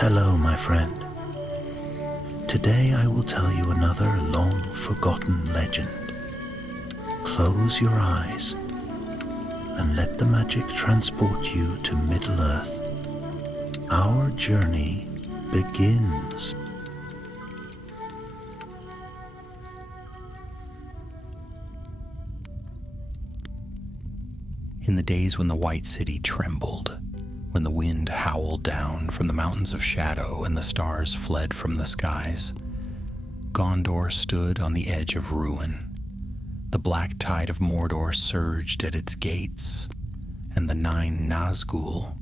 Hello, my friend. Today I will tell you another long-forgotten legend. Close your eyes and let the magic transport you to Middle-earth. Our journey begins. In the days when the White City trembled, when the wind howled down from the mountains of shadow and the stars fled from the skies, Gondor stood on the edge of ruin. The black tide of Mordor surged at its gates, and the 9 Nazgûl,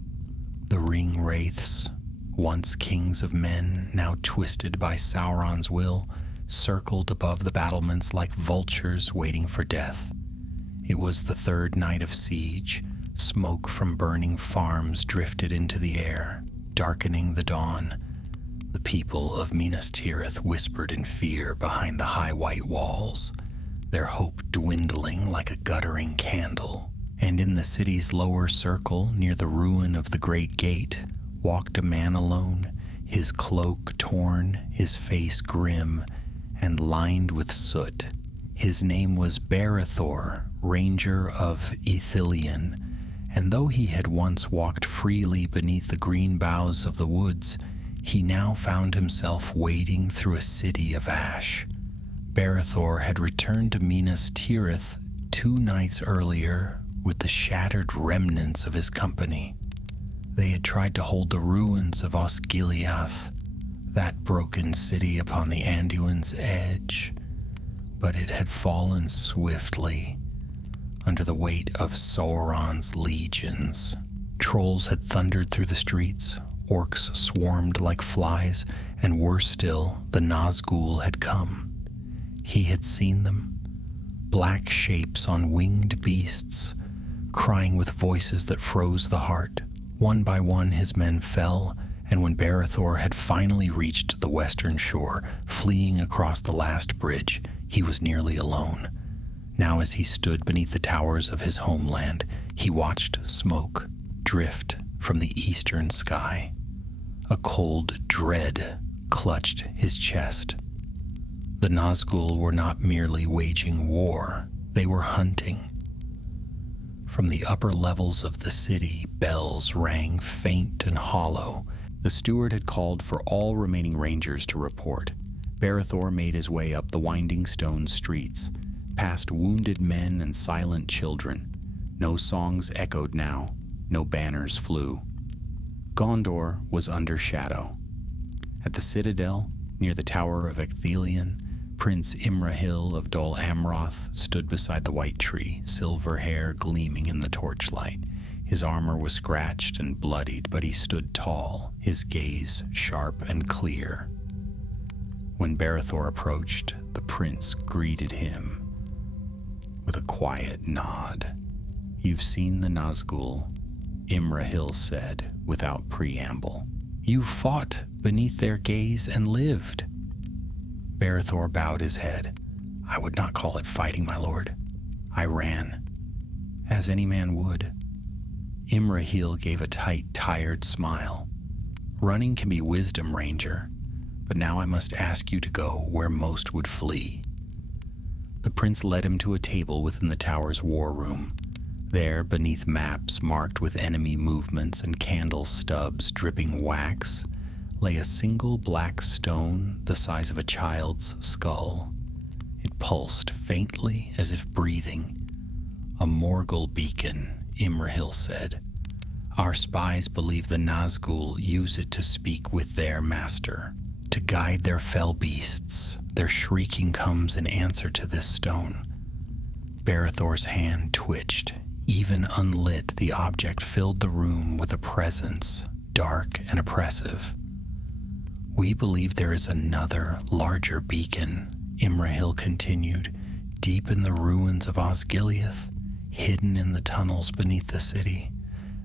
the ring wraiths, once kings of men, now twisted by Sauron's will, circled above the battlements like vultures waiting for death. It was the 3rd night of siege. Smoke from burning farms drifted into the air, darkening the dawn. The people of Minas Tirith whispered in fear behind the high white walls, their hope dwindling like a guttering candle. And in the city's lower circle, near the ruin of the great gate, walked a man alone, his cloak torn, his face grim and lined with soot. His name was Barethor, Ranger of Ithilien, and though he had once walked freely beneath the green boughs of the woods, he now found himself wading through a city of ash. Barethor had returned to Minas Tirith 2 nights earlier with the shattered remnants of his company. They had tried to hold the ruins of Osgiliath, that broken city upon the Anduin's edge, but it had fallen swiftly under the weight of Sauron's legions. Trolls had thundered through the streets, orcs swarmed like flies, and worse still, the Nazgûl had come. He had seen them, black shapes on winged beasts, crying with voices that froze the heart. One by one his men fell, and when Barethor had finally reached the western shore, fleeing across the last bridge, he was nearly alone. Now as he stood beneath the towers of his homeland, he watched smoke drift from the eastern sky. A cold dread clutched his chest. The Nazgûl were not merely waging war, they were hunting. From the upper levels of the city, bells rang faint and hollow. The steward had called for all remaining rangers to report. Barethor made his way up the winding stone streets, past wounded men and silent children. No songs echoed now, no banners flew. Gondor was under shadow. At the citadel, near the Tower of Ithilien, Prince Imrahil of Dol Amroth stood beside the white tree, silver hair gleaming in the torchlight. His armor was scratched and bloodied, but he stood tall, his gaze sharp and clear. When Barethor approached, the prince greeted him with a quiet nod. "You've seen the Nazgûl," Imrahil said without preamble. "You fought beneath their gaze and lived." Barethor bowed his head. "I would not call it fighting, my lord. I ran, as any man would." Imrahil gave a tight, tired smile. "Running can be wisdom, Ranger, but now I must ask you to go where most would flee." The prince led him to a table within the tower's war room. There, beneath maps marked with enemy movements and candle stubs dripping wax, lay a single black stone the size of a child's skull. It pulsed faintly as if breathing. "A Morgul beacon," Imrahil said. "Our spies believe the Nazgûl use it to speak with their master, to guide their fell beasts. Their shrieking comes in answer to this stone." Barethor's hand twitched. Even unlit, the object filled the room with a presence, dark and oppressive. "We believe there is another, larger beacon," Imrahil continued, "deep in the ruins of Osgiliath, hidden in the tunnels beneath the city.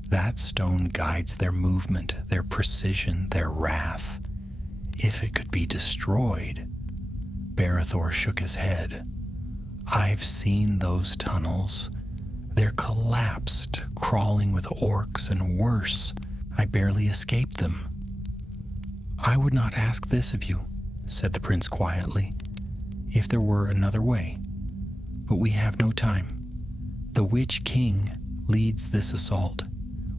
That stone guides their movement, their precision, their wrath. If it could be destroyed..." Barethor shook his head. "I've seen those tunnels. They're collapsed, crawling with orcs and worse. I barely escaped them." "I would not ask this of you," said the prince quietly, "if there were another way. But we have no time. The Witch King leads this assault.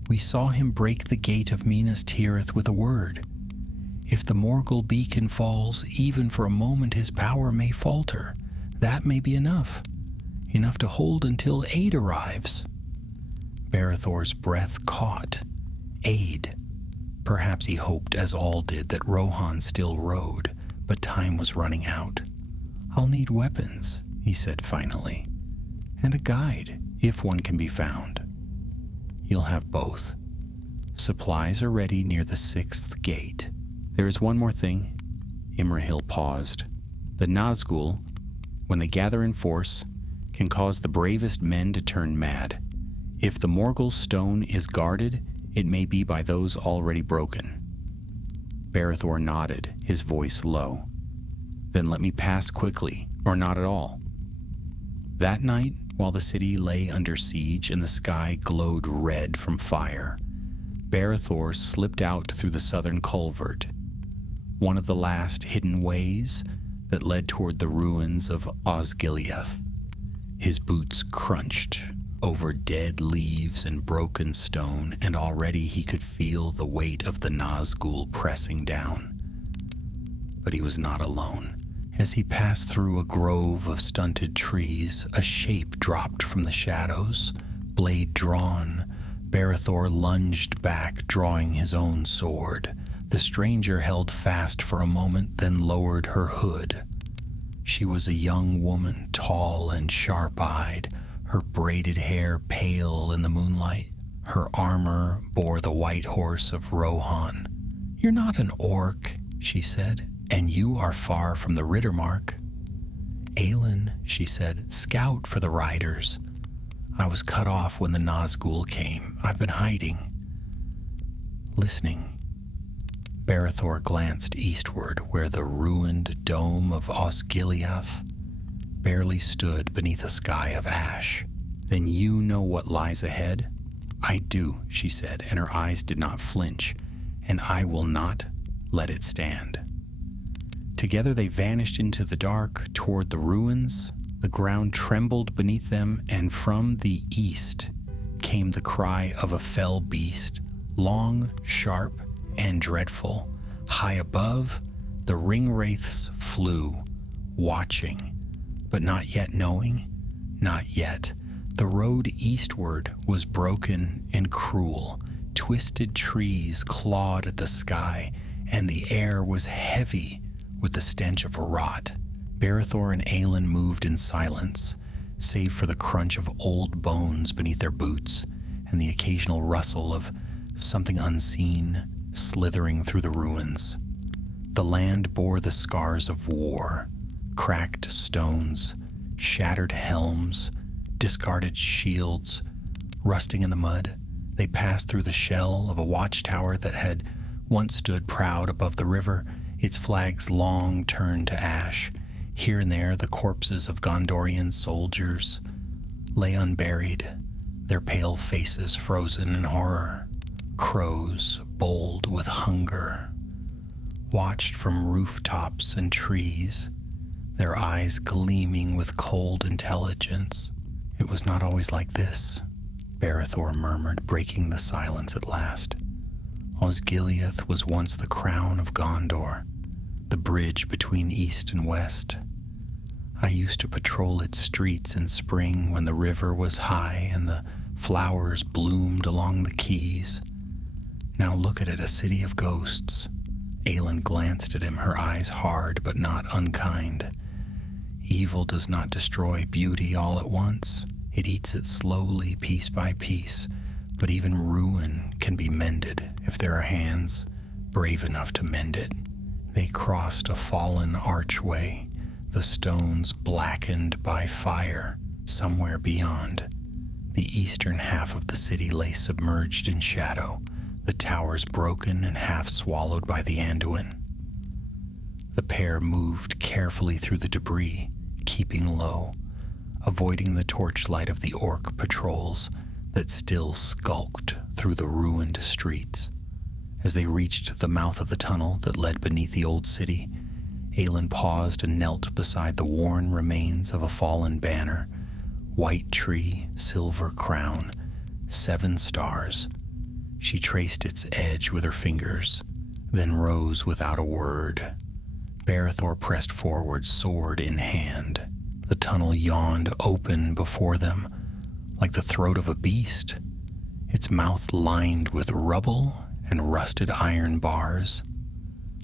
We saw him break the gate of Minas Tirith with a word. If the Morgul beacon falls, even for a moment his power may falter. That may be enough to hold until aid arrives." Barethor's breath caught. Aid. Perhaps he hoped, as all did, that Rohan still rode, but time was running out. "I'll need weapons," he said finally, "and a guide, if one can be found." "You'll have both. Supplies are ready near the 6th gate. There is one more thing." Imrahil paused. "The Nazgûl, when they gather in force, can cause the bravest men to turn mad. If the Morgul stone is guarded, it may be by those already broken." Barethor nodded, his voice low. "Then let me pass quickly, or not at all." That night, while the city lay under siege and the sky glowed red from fire, Barethor slipped out through the southern culvert, one of the last hidden ways that led toward the ruins of Osgiliath. His boots crunched over dead leaves and broken stone, and already he could feel the weight of the Nazgûl pressing down. But he was not alone. As he passed through a grove of stunted trees, a shape dropped from the shadows. Blade drawn, Barethor lunged back, drawing his own sword. The stranger held fast for a moment, then lowered her hood. She was a young woman, tall and sharp-eyed, her braided hair pale in the moonlight. Her armor bore the white horse of Rohan. "You're not an orc," she said, "and you are far from the Riddermark." "Aelin," she said, "scout for the riders. I was cut off when the Nazgûl came. I've been hiding." Listening. Barethor glanced eastward, where the ruined dome of Osgiliath barely stood beneath a sky of ash. "Then you know what lies ahead?" "I do," she said, and her eyes did not flinch, "and I will not let it stand." Together they vanished into the dark toward the ruins. The ground trembled beneath them, and from the east came the cry of a fell beast, long, sharp, and dreadful. High above, the ringwraiths flew, watching, but not yet knowing, not yet. The road eastward was broken and cruel. Twisted trees clawed at the sky, and the air was heavy with the stench of rot. Barethor and Aelin moved in silence, save for the crunch of old bones beneath their boots and the occasional rustle of something unseen slithering through the ruins. The land bore the scars of war, cracked stones, shattered helms, discarded shields, rusting in the mud. They passed through the shell of a watchtower that had once stood proud above the river, its flags long turned to ash. Here and there the corpses of Gondorian soldiers lay unburied, their pale faces frozen in horror. Crows, bold with hunger, watched from rooftops and trees, their eyes gleaming with cold intelligence. "It was not always like this," Barethor murmured, breaking the silence at last. "Osgiliath was once the crown of Gondor, the bridge between east and west. I used to patrol its streets in spring when the river was high and the flowers bloomed along the quays. Now look at it, a city of ghosts." Aelin glanced at him, her eyes hard but not unkind. "Evil does not destroy beauty all at once. It eats it slowly, piece by piece. But even ruin can be mended if there are hands brave enough to mend it." They crossed a fallen archway, the stones blackened by fire. Somewhere beyond, the eastern half of the city lay submerged in shadow, the towers broken and half swallowed by the Anduin. The pair moved carefully through the debris, keeping low, avoiding the torchlight of the orc patrols that still skulked through the ruined streets. As they reached the mouth of the tunnel that led beneath the old city, Aelin paused and knelt beside the worn remains of a fallen banner. White tree, silver crown, 7 stars. She traced its edge with her fingers, then rose without a word. Berethor pressed forward, sword in hand. The tunnel yawned open before them, like the throat of a beast, its mouth lined with rubble and rusted iron bars.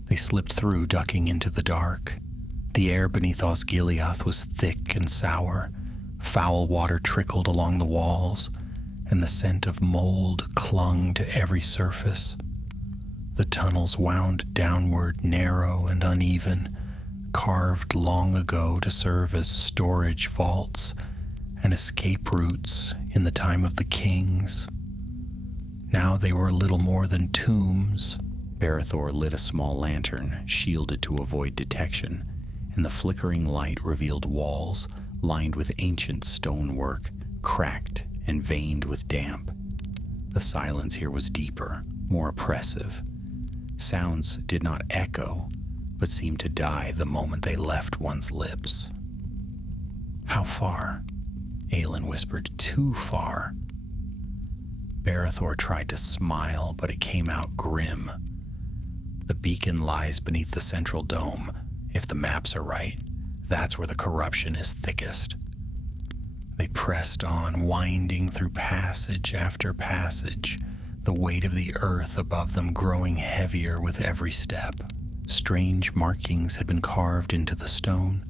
They slipped through, ducking into the dark. The air beneath Osgiliath was thick and sour. Foul water trickled along the walls, and the scent of mold clung to every surface. The tunnels wound downward, narrow and uneven, carved long ago to serve as storage vaults and escape routes in the time of the kings. Now they were little more than tombs. Berethor lit a small lantern, shielded to avoid detection, and the flickering light revealed walls lined with ancient stonework, cracked and veined with damp. The silence here was deeper, more oppressive. Sounds did not echo, but seemed to die the moment they left one's lips. "How far?" Aelin whispered. "Too far." Berethor tried to smile, but it came out grim. "The beacon lies beneath the central dome. If the maps are right, that's where the corruption is thickest." They pressed on, winding through passage after passage, the weight of the earth above them growing heavier with every step. Strange markings had been carved into the stone,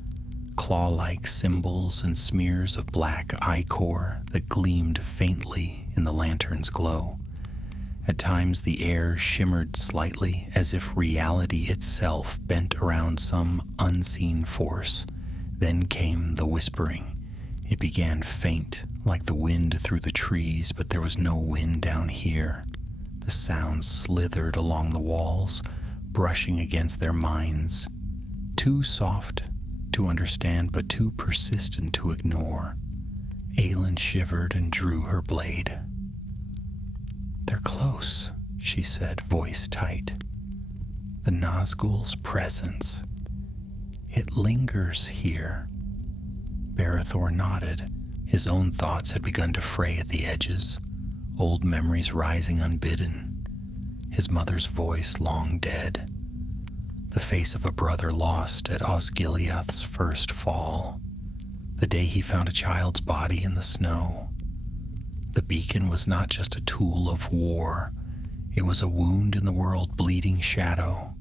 claw-like symbols and smears of black ichor that gleamed faintly in the lantern's glow. At times the air shimmered slightly, as if reality itself bent around some unseen force. Then came the whispering. It began faint, like the wind through the trees, but there was no wind down here. The sound slithered along the walls, brushing against their minds. Too soft to understand, but too persistent to ignore. Aelin shivered and drew her blade. "They're close," she said, voice tight. "The Nazgûl's presence. It lingers here." Berethor nodded. His own thoughts had begun to fray at the edges, old memories rising unbidden. His mother's voice long dead. The face of a brother lost at Osgiliath's first fall. The day he found a child's body in the snow. The beacon was not just a tool of war. It was a wound in the world bleeding shadow.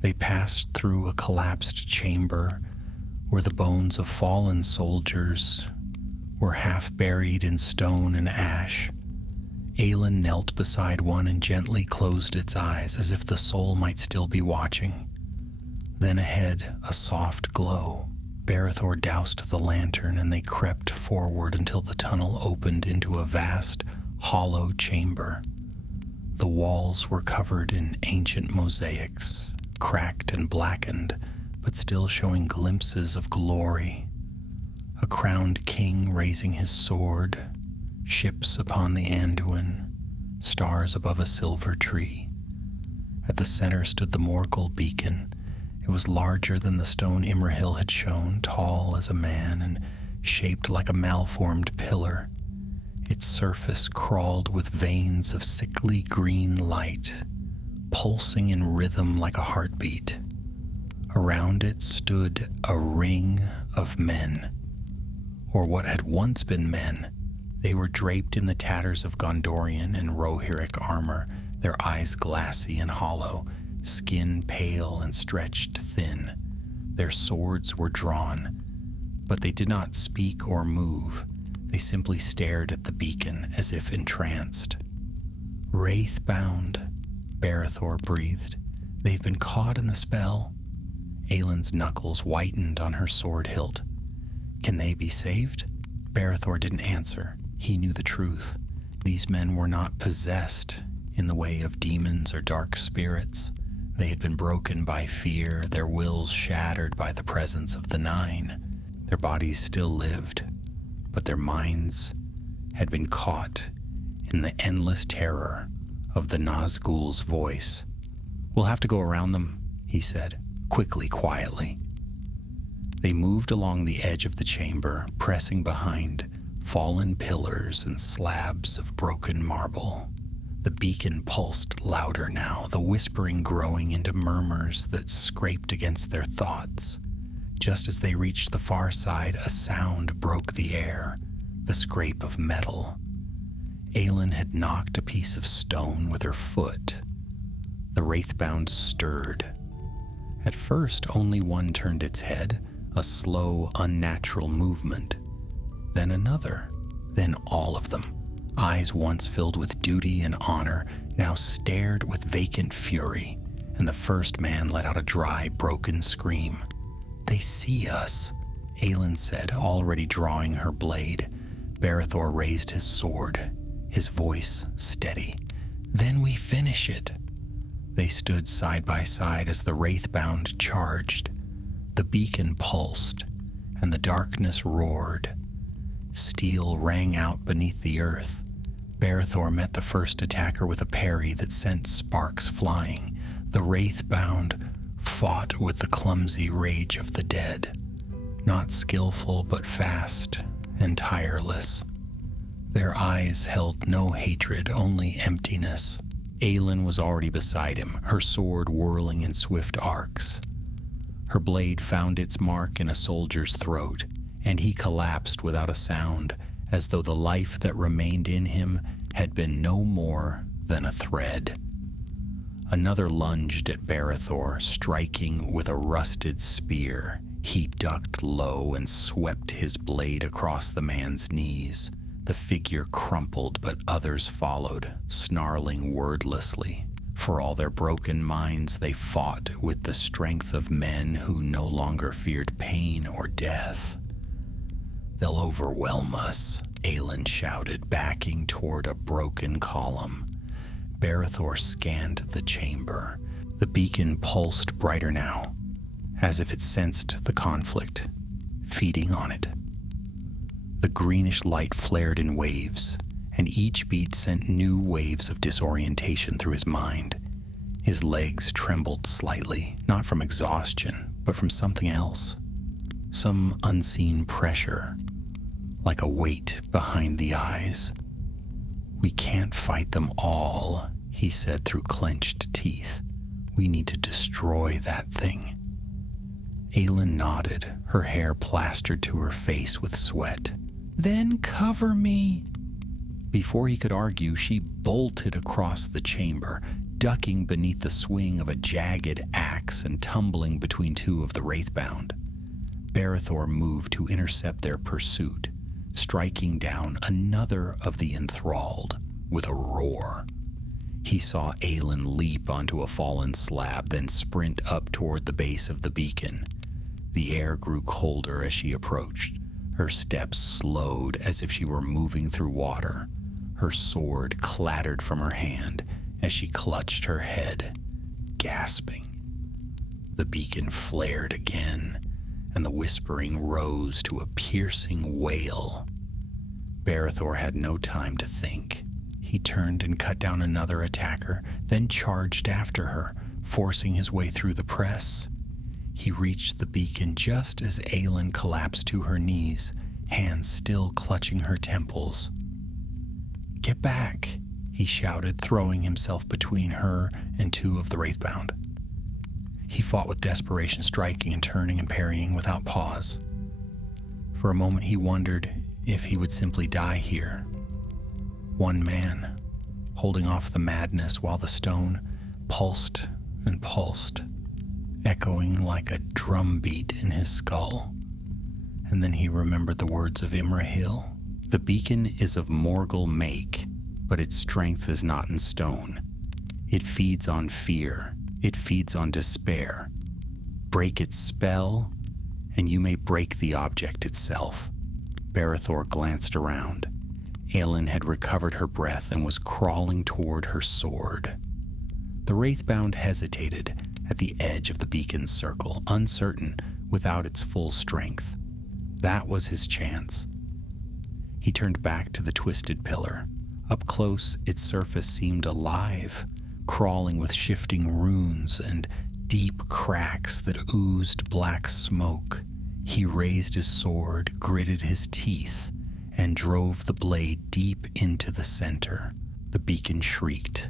They passed through a collapsed chamber where the bones of fallen soldiers were half buried in stone and ash. Aelin knelt beside one and gently closed its eyes as if the soul might still be watching. Then ahead, a soft glow. Berethor doused the lantern and they crept forward until the tunnel opened into a vast, hollow chamber. The walls were covered in ancient mosaics, cracked and blackened, but still showing glimpses of glory. A crowned king raising his sword, ships upon the Anduin, stars above a silver tree. At the center stood the Morgul beacon. It was larger than the stone Imrahil had shown, tall as a man and shaped like a malformed pillar. Its surface crawled with veins of sickly green light, pulsing in rhythm like a heartbeat. Around it stood a ring of men, or what had once been men. They were draped in the tatters of Gondorian and Rohirric armor, their eyes glassy and hollow, skin pale and stretched thin. Their swords were drawn, but they did not speak or move. They simply stared at the beacon as if entranced. "Wraithbound," Berethor breathed. "They've been caught in the spell." Aelin's knuckles whitened on her sword hilt. "Can they be saved?" Berethor didn't answer. He knew the truth. These men were not possessed in the way of demons or dark spirits. They had been broken by fear, their wills shattered by the presence of the Nine. Their bodies still lived, but their minds had been caught in the endless terror of the Nazgûl's voice. "We'll have to go around them," he said, quickly, quietly. They moved along the edge of the chamber, pressing behind fallen pillars and slabs of broken marble. The beacon pulsed louder now, the whispering growing into murmurs that scraped against their thoughts. Just as they reached the far side, a sound broke the air, the scrape of metal. Aelin had knocked a piece of stone with her foot. The wraithbound stirred. At first, only one turned its head, a slow, unnatural movement. Then another. Then all of them, eyes once filled with duty and honor, now stared with vacant fury, and the first man let out a dry, broken scream. "They see us," Aelin said, already drawing her blade. Barethor raised his sword, his voice steady. "Then we finish it." They stood side by side as the wraithbound charged. The beacon pulsed, and the darkness roared. Steel rang out beneath the earth. Barethor met the first attacker with a parry that sent sparks flying. The wraithbound fought with the clumsy rage of the dead, not skillful but fast and tireless. Their eyes held no hatred, only emptiness. Aelin was already beside him, her sword whirling in swift arcs. Her blade found its mark in a soldier's throat, and he collapsed without a sound, as though the life that remained in him had been no more than a thread. Another lunged at Barethor, striking with a rusted spear. He ducked low and swept his blade across the man's knees. The figure crumpled, but others followed, snarling wordlessly. For all their broken minds, they fought with the strength of men who no longer feared pain or death. "They'll overwhelm us," Aelin shouted, backing toward a broken column. Barethor scanned the chamber. The beacon pulsed brighter now, as if it sensed the conflict, feeding on it. The greenish light flared in waves, and each beat sent new waves of disorientation through his mind. His legs trembled slightly, not from exhaustion, but from something else. Some unseen pressure, like a weight behind the eyes. "We can't fight them all," he said through clenched teeth. "We need to destroy that thing." Aelin nodded, her hair plastered to her face with sweat. "Then cover me." Before he could argue, she bolted across the chamber, ducking beneath the swing of a jagged axe and tumbling between two of the wraithbound. Barethor moved to intercept their pursuit, striking down another of the enthralled with a roar. He saw Aelin leap onto a fallen slab, then sprint up toward the base of the beacon. The air grew colder as she approached. Her steps slowed as if she were moving through water. Her sword clattered from her hand as she clutched her head, gasping. The beacon flared again, and the whispering rose to a piercing wail. Barethor had no time to think. He turned and cut down another attacker, then charged after her, forcing his way through the press. He reached the beacon just as Aelin collapsed to her knees, hands still clutching her temples. "Get back," he shouted, throwing himself between her and two of the wraithbound. He fought with desperation, striking and turning and parrying without pause. For a moment he wondered if he would simply die here. One man, holding off the madness while the stone pulsed and pulsed, echoing like a drumbeat in his skull. And then he remembered the words of Imrahil. "The beacon is of Morgul make, but its strength is not in stone. It feeds on fear. It feeds on despair. Break its spell, and you may break the object itself." Barethor glanced around. Aelin had recovered her breath and was crawling toward her sword. The wraithbound hesitated at the edge of the beacon's circle, uncertain without its full strength. That was his chance. He turned back to the twisted pillar. Up close, its surface seemed alive, crawling with shifting runes and deep cracks that oozed black smoke. He raised his sword, gritted his teeth, and drove the blade deep into the center. The beacon shrieked,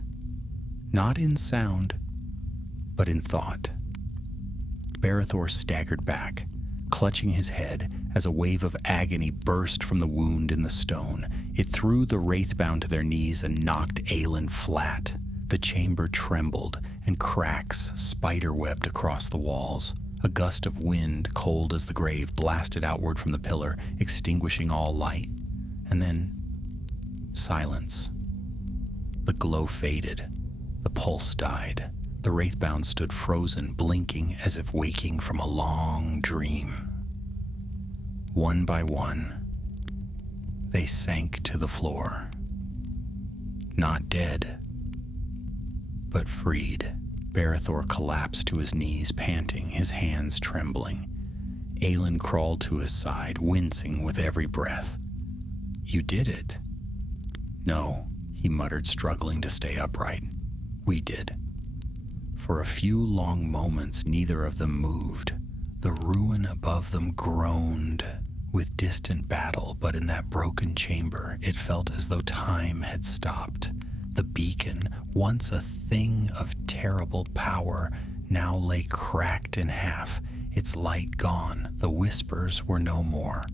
not in sound, but in thought. Barethor staggered back, clutching his head as a wave of agony burst from the wound in the stone. It threw the wraithbound to their knees and knocked Aelin flat. The chamber trembled, and cracks spiderwebbed across the walls. A gust of wind, cold as the grave, blasted outward from the pillar, extinguishing all light. And then, silence. The glow faded. The pulse died. The wraithbound stood frozen, blinking as if waking from a long dream. One by one, they sank to the floor. Not dead, but freed. Barethor collapsed to his knees, panting, his hands trembling. Aelin crawled to his side, wincing with every breath. "You did it." "No," he muttered, struggling to stay upright. "We did." For a few long moments, neither of them moved. The ruin above them groaned with distant battle, but in that broken chamber, it felt as though time had stopped. The beacon, once a thing of terrible power, now lay cracked in half, its light gone. The whispers were no more.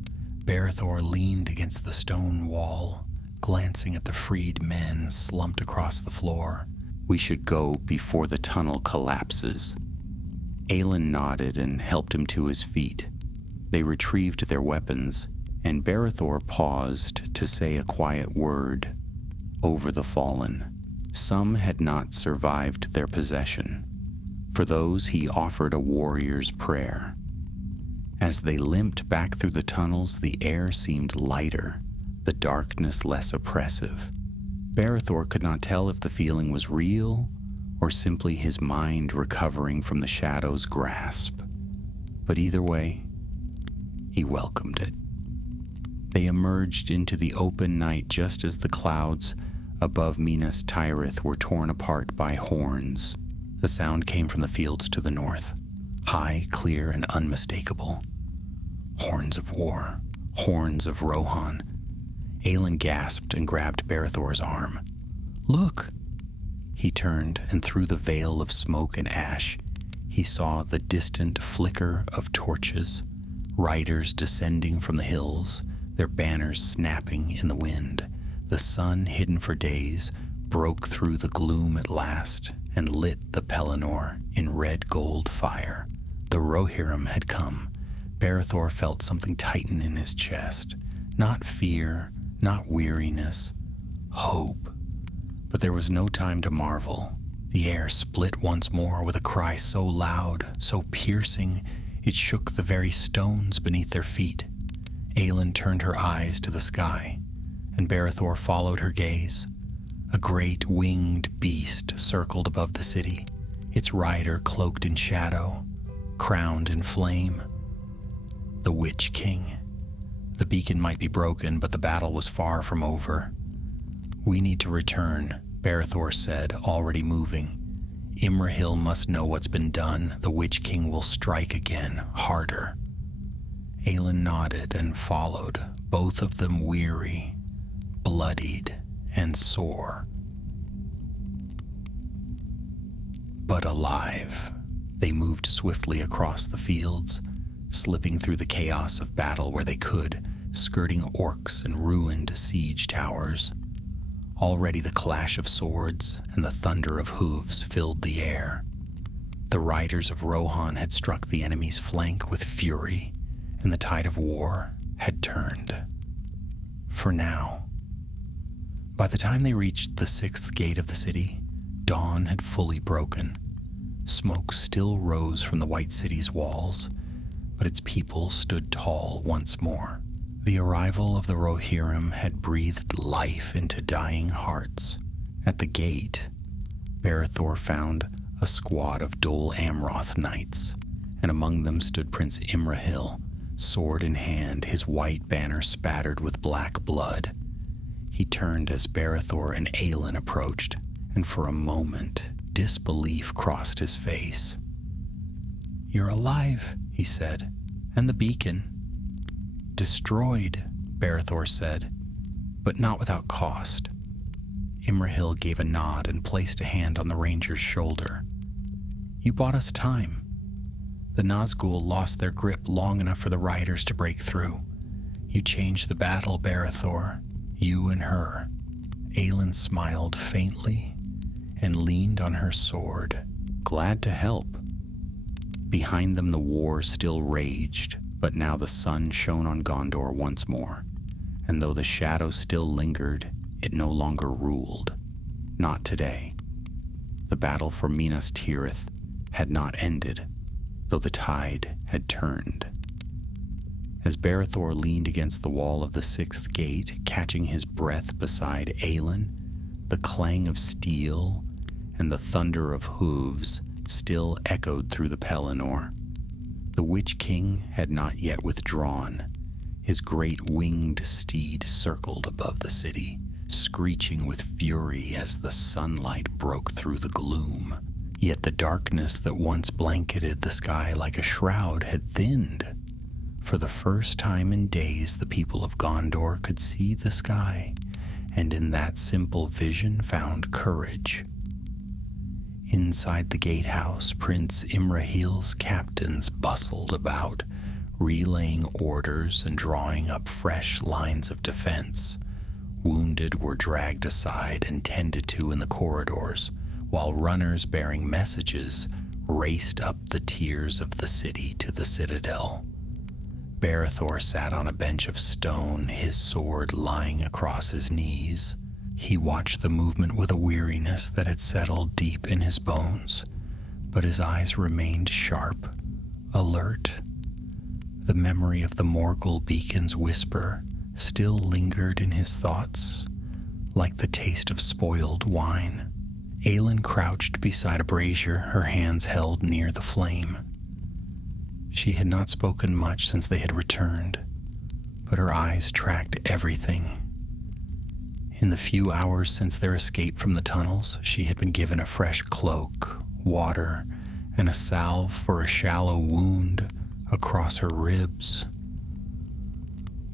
Barethor leaned against the stone wall, glancing at the freed men slumped across the floor. "We should go before the tunnel collapses." Aelin nodded and helped him to his feet. They retrieved their weapons, and Barethor paused to say a quiet word over the fallen. Some had not survived their possession. For those, he offered a warrior's prayer. As they limped back through the tunnels, the air seemed lighter, the darkness less oppressive. Barethor could not tell if the feeling was real or simply his mind recovering from the shadow's grasp. But either way, he welcomed it. They emerged into the open night just as the clouds above Minas Tirith were torn apart by horns. The sound came from the fields to the north, high, clear, and unmistakable. Horns of war, horns of Rohan. Aelin gasped and grabbed Barethor's arm. "Look!" He turned, and through the veil of smoke and ash, he saw the distant flicker of torches, riders descending from the hills, their banners snapping in the wind. The sun, hidden for days, broke through the gloom at last and lit the Pelennor in red gold fire. The Rohirrim had come. Barethor felt something tighten in his chest. Not fear, not weariness, hope. But there was no time to marvel. The air split once more with a cry so loud, so piercing, it shook the very stones beneath their feet. Aelin turned her eyes to the sky, and Barethor followed her gaze. A great winged beast circled above the city, its rider cloaked in shadow, crowned in flame. The Witch King. The beacon might be broken, but the battle was far from over. "We need to return," Barethor said, already moving. "Imrahil must know what's been done. The Witch King will strike again, harder." Aelin nodded and followed, both of them weary, bloodied, and sore. But alive. They moved swiftly across the fields, slipping through the chaos of battle where they could, skirting orcs and ruined siege towers. Already the clash of swords and the thunder of hooves filled the air. The riders of Rohan had struck the enemy's flank with fury, and the tide of war had turned. For now. By the time they reached the 6th gate of the city, dawn had fully broken. Smoke still rose from the White City's walls, but its people stood tall once more. The arrival of the Rohirrim had breathed life into dying hearts. At the gate, Barethor found a squad of Dol Amroth knights, and among them stood Prince Imrahil, sword in hand, his white banner spattered with black blood. He turned as Barethor and Aelin approached, and for a moment Disbelief crossed his face. "You're alive," he said. "And the beacon?" "Destroyed," Berethor said, "but not without cost." Imrahil gave a nod and placed a hand on the ranger's shoulder. "You bought us time. The Nazgûl lost their grip long enough for the riders to break through. You changed the battle, Berethor. You and her." Aelin smiled faintly and leaned on her sword, glad to help. Behind them the war still raged, but now the sun shone on Gondor once more, and though the shadow still lingered, it no longer ruled. Not today. The battle for Minas Tirith had not ended, though the tide had turned. As Berethor leaned against the wall of the sixth gate, catching his breath beside Aelin, the clang of steel and the thunder of hooves still echoed through the Pelennor. The Witch King had not yet withdrawn. His great winged steed circled above the city, screeching with fury as the sunlight broke through the gloom. Yet the darkness that once blanketed the sky like a shroud had thinned. For the first time in days, the people of Gondor could see the sky, and in that simple vision found courage. Inside the gatehouse, Prince Imrahil's captains bustled about, relaying orders and drawing up fresh lines of defense. Wounded were dragged aside and tended to in the corridors, while runners bearing messages raced up the tiers of the city to the citadel. Berethor sat on a bench of stone, his sword lying across his knees. He watched the movement with a weariness that had settled deep in his bones, but his eyes remained sharp, alert. The memory of the Morgul beacon's whisper still lingered in his thoughts, like the taste of spoiled wine. Aelin crouched beside a brazier, her hands held near the flame. She had not spoken much since they had returned, but her eyes tracked everything. In the few hours since their escape from the tunnels, she had been given a fresh cloak, water, and a salve for a shallow wound across her ribs.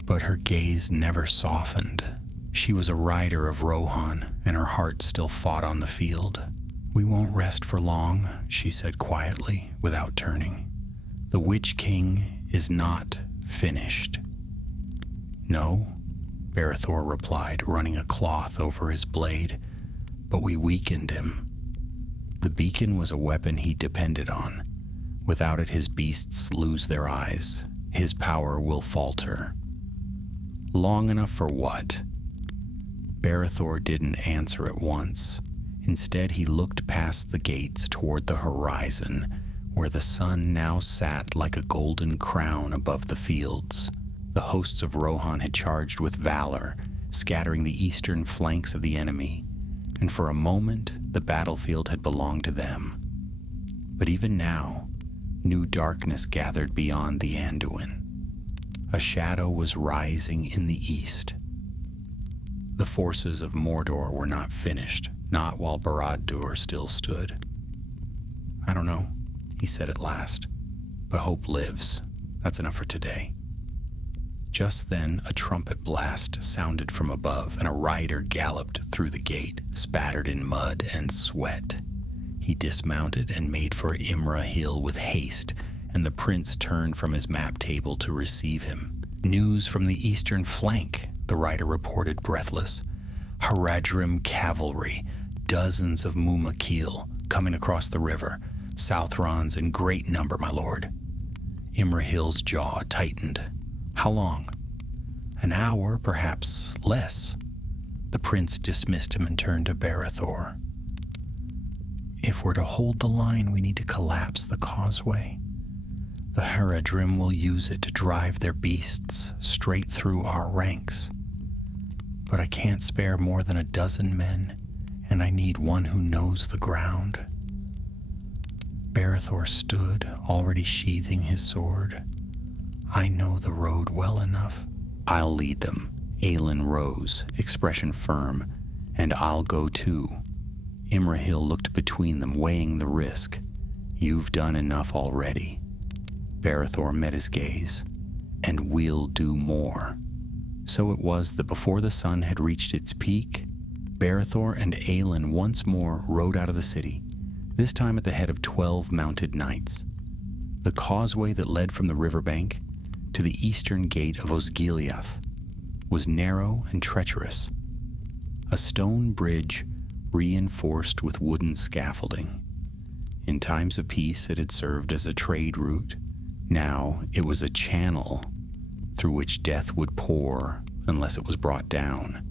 But her gaze never softened. She was a rider of Rohan, and her heart still fought on the field. "We won't rest for long," she said quietly, without turning. "The Witch King is not finished." "No," Berethor replied, running a cloth over his blade, "but we weakened him." The beacon was a weapon he depended on. Without it, his beasts lose their eyes. His power will falter. Long enough for what? Berethor didn't answer at once. Instead, he looked past the gates toward the horizon, where the sun now sat like a golden crown above the fields. The hosts of Rohan had charged with valor, scattering the eastern flanks of the enemy, and for a moment the battlefield had belonged to them. But even now, new darkness gathered beyond the Anduin. A shadow was rising in the east. The forces of Mordor were not finished, not while Barad-dûr still stood. "I don't know," he said at last, "but hope lives. That's enough for today." Just then, a trumpet blast sounded from above, and a rider galloped through the gate, spattered in mud and sweat. He dismounted and made for Imrahil with haste, and the prince turned from his map table to receive him. "News from the eastern flank," the rider reported, breathless. "Haradrim cavalry, dozens of Mumakil, coming across the river. Southrons in great number, my lord." Imrahil's jaw tightened. "How long?" "An hour, perhaps less." The prince dismissed him and turned to Berethor. "If we're to hold the line, we need to collapse the causeway. The Haradrim will use it to drive their beasts straight through our ranks. But I can't spare more than a dozen men, and I need one who knows the ground." Berethor stood, already sheathing his sword. "I know the road well enough." "I'll lead them." Aelin rose, expression firm. "And I'll go too." Imrahil looked between them, weighing the risk. "You've done enough already." Barethor met his gaze. "And we'll do more." So it was that before the sun had reached its peak, Barethor and Aelin once more rode out of the city, this time at the head of 12 mounted knights. The causeway that led from the riverbank to the eastern gate of Osgiliath was narrow and treacherous, a stone bridge reinforced with wooden scaffolding. In times of peace it had served as a trade route. Now it was a channel through which death would pour unless it was brought down.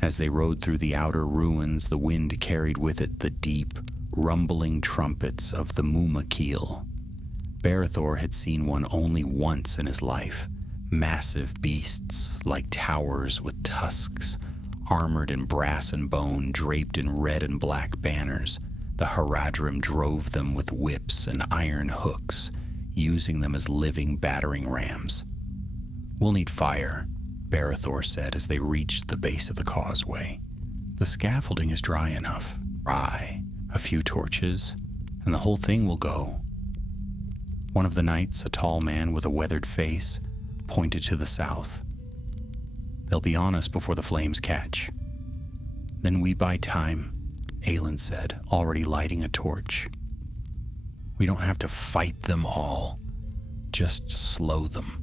As they rode through the outer ruins, the wind carried with it the deep, rumbling trumpets of the Mumakil. Barethor had seen one only once in his life, massive beasts like towers with tusks, armored in brass and bone, draped in red and black banners. The Haradrim drove them with whips and iron hooks, using them as living battering rams. "We'll need fire," Barethor said as they reached the base of the causeway. "The scaffolding is dry enough. A few torches, and the whole thing will go." One of the knights, a tall man with a weathered face, pointed to the south. "They'll be on us before the flames catch." "Then we buy time," Aelin said, already lighting a torch. "We don't have to fight them all, just slow them."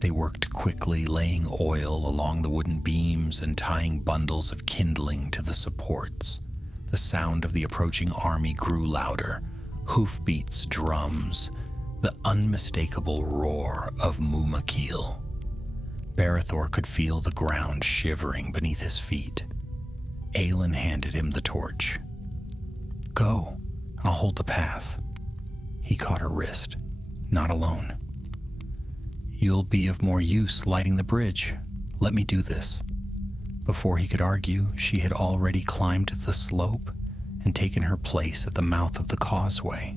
They worked quickly, laying oil along the wooden beams and tying bundles of kindling to the supports. The sound of the approaching army grew louder. Hoofbeats, drums, the unmistakable roar of Mumakil. Barethor could feel the ground shivering beneath his feet. Aelin handed him the torch. "Go, I'll hold the path." He caught her wrist. "Not alone. You'll be of more use lighting the bridge. Let me do this." Before he could argue, she had already climbed the slope and taken her place at the mouth of the causeway.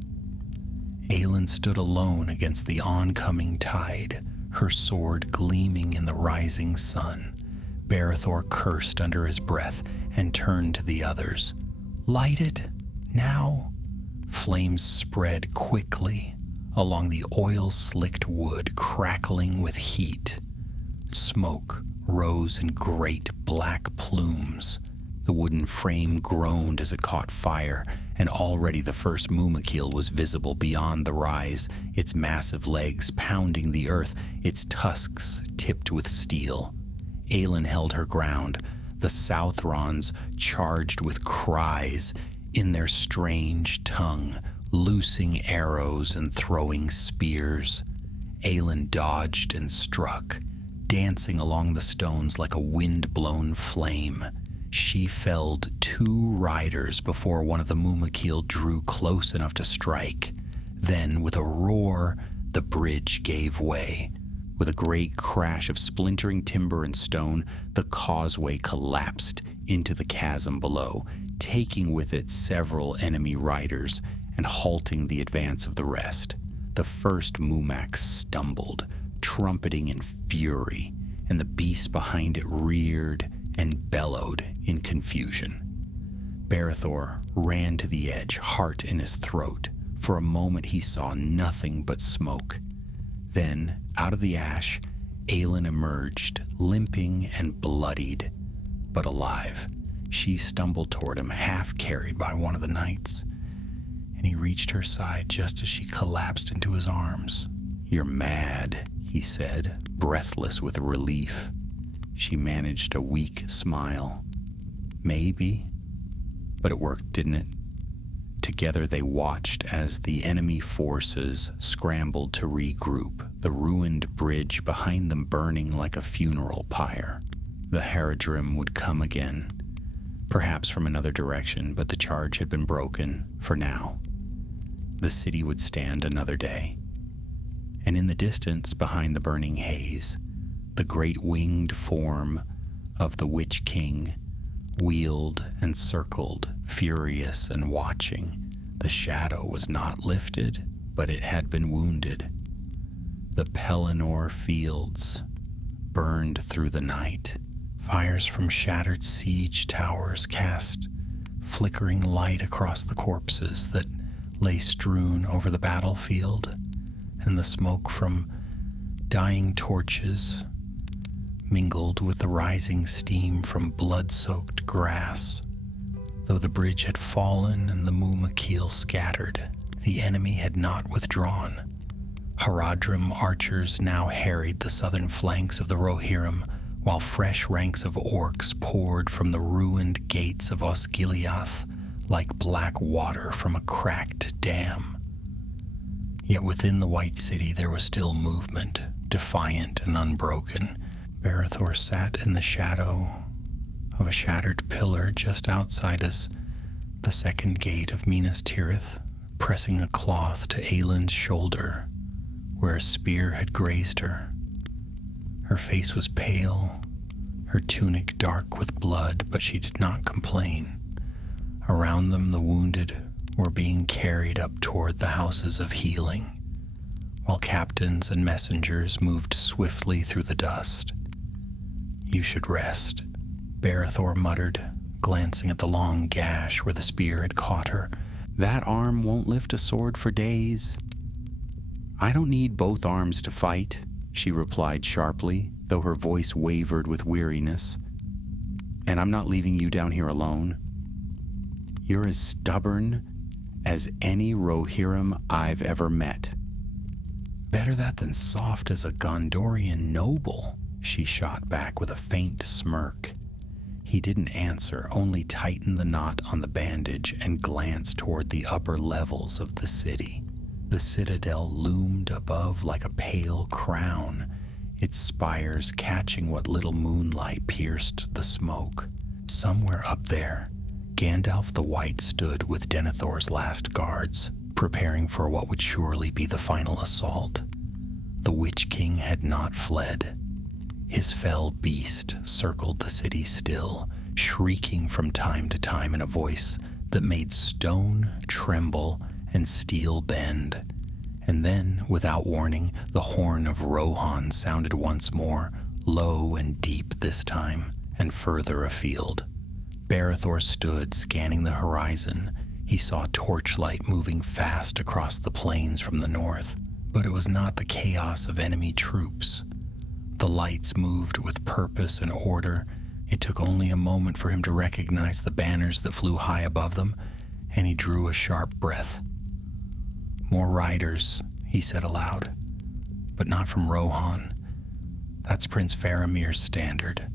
Aelin stood alone against the oncoming tide, her sword gleaming in the rising sun. Barethor cursed under his breath and turned to the others. "Light it, now!" Flames spread quickly along the oil-slicked wood, crackling with heat. Smoke rose in great black plumes. The wooden frame groaned as it caught fire, and already the first Mumakil was visible beyond the rise, its massive legs pounding the earth, its tusks tipped with steel. Aelin held her ground. The Southrons charged with cries in their strange tongue, loosing arrows and throwing spears. Aelin dodged and struck, dancing along the stones like a wind-blown flame. She felled 2 riders before one of the Mumakil drew close enough to strike. Then, with a roar, the bridge gave way. With a great crash of splintering timber and stone, the causeway collapsed into the chasm below, taking with it several enemy riders and halting the advance of the rest. The first Mumak stumbled, trumpeting in fury, and the beast behind it reared and bellowed in confusion. Barethor ran to the edge, heart in his throat. For a moment he saw nothing but smoke. Then, out of the ash, Aelin emerged, limping and bloodied, but alive. She stumbled toward him, half carried by one of the knights, and he reached her side just as she collapsed into his arms. "You're mad," he said, breathless with relief. She managed a weak smile. "Maybe, but it worked, didn't it?" Together they watched as the enemy forces scrambled to regroup, the ruined bridge behind them burning like a funeral pyre. The Haradrim would come again, perhaps from another direction, but the charge had been broken for now. The city would stand another day. And in the distance, behind the burning haze, the great winged form of the Witch King wheeled and circled, furious and watching. The shadow was not lifted, but it had been wounded. The Pelennor fields burned through the night. Fires from shattered siege towers cast flickering light across the corpses that lay strewn over the battlefield, and the smoke from dying torches mingled with the rising steam from blood-soaked grass. Though the bridge had fallen and the Mumakil scattered, the enemy had not withdrawn. Haradrim archers now harried the southern flanks of the Rohirrim, while fresh ranks of orcs poured from the ruined gates of Osgiliath like black water from a cracked dam. Yet within the White City there was still movement, defiant and unbroken. Barethor sat in the shadow of a shattered pillar just outside us, the second gate of Minas Tirith, pressing a cloth to Aelin's shoulder, where a spear had grazed her. Her face was pale, her tunic dark with blood, but she did not complain. Around them the wounded were being carried up toward the houses of healing, while captains and messengers moved swiftly through the dust. "You should rest," Barethor muttered, glancing at the long gash where the spear had caught her. "That arm won't lift a sword for days." "I don't need both arms to fight," she replied sharply, though her voice wavered with weariness. "And I'm not leaving you down here alone. You're as stubborn as any Rohirrim I've ever met." "Better that than soft as a Gondorian noble," she shot back with a faint smirk. He didn't answer, only tightened the knot on the bandage and glanced toward the upper levels of the city. The citadel loomed above like a pale crown, its spires catching what little moonlight pierced the smoke. Somewhere up there, Gandalf the White stood with Denethor's last guards, preparing for what would surely be the final assault. The Witch King had not fled. His fell beast circled the city still, shrieking from time to time in a voice that made stone tremble and steel bend. And then, without warning, the horn of Rohan sounded once more, low and deep this time, and further afield. Barethor stood, scanning the horizon. He saw torchlight moving fast across the plains from the north, but it was not the chaos of enemy troops. The lights moved with purpose and order. It took only a moment for him to recognize the banners that flew high above them, and he drew a sharp breath. "More riders," he said aloud, "but not from Rohan. That's Prince Faramir's standard."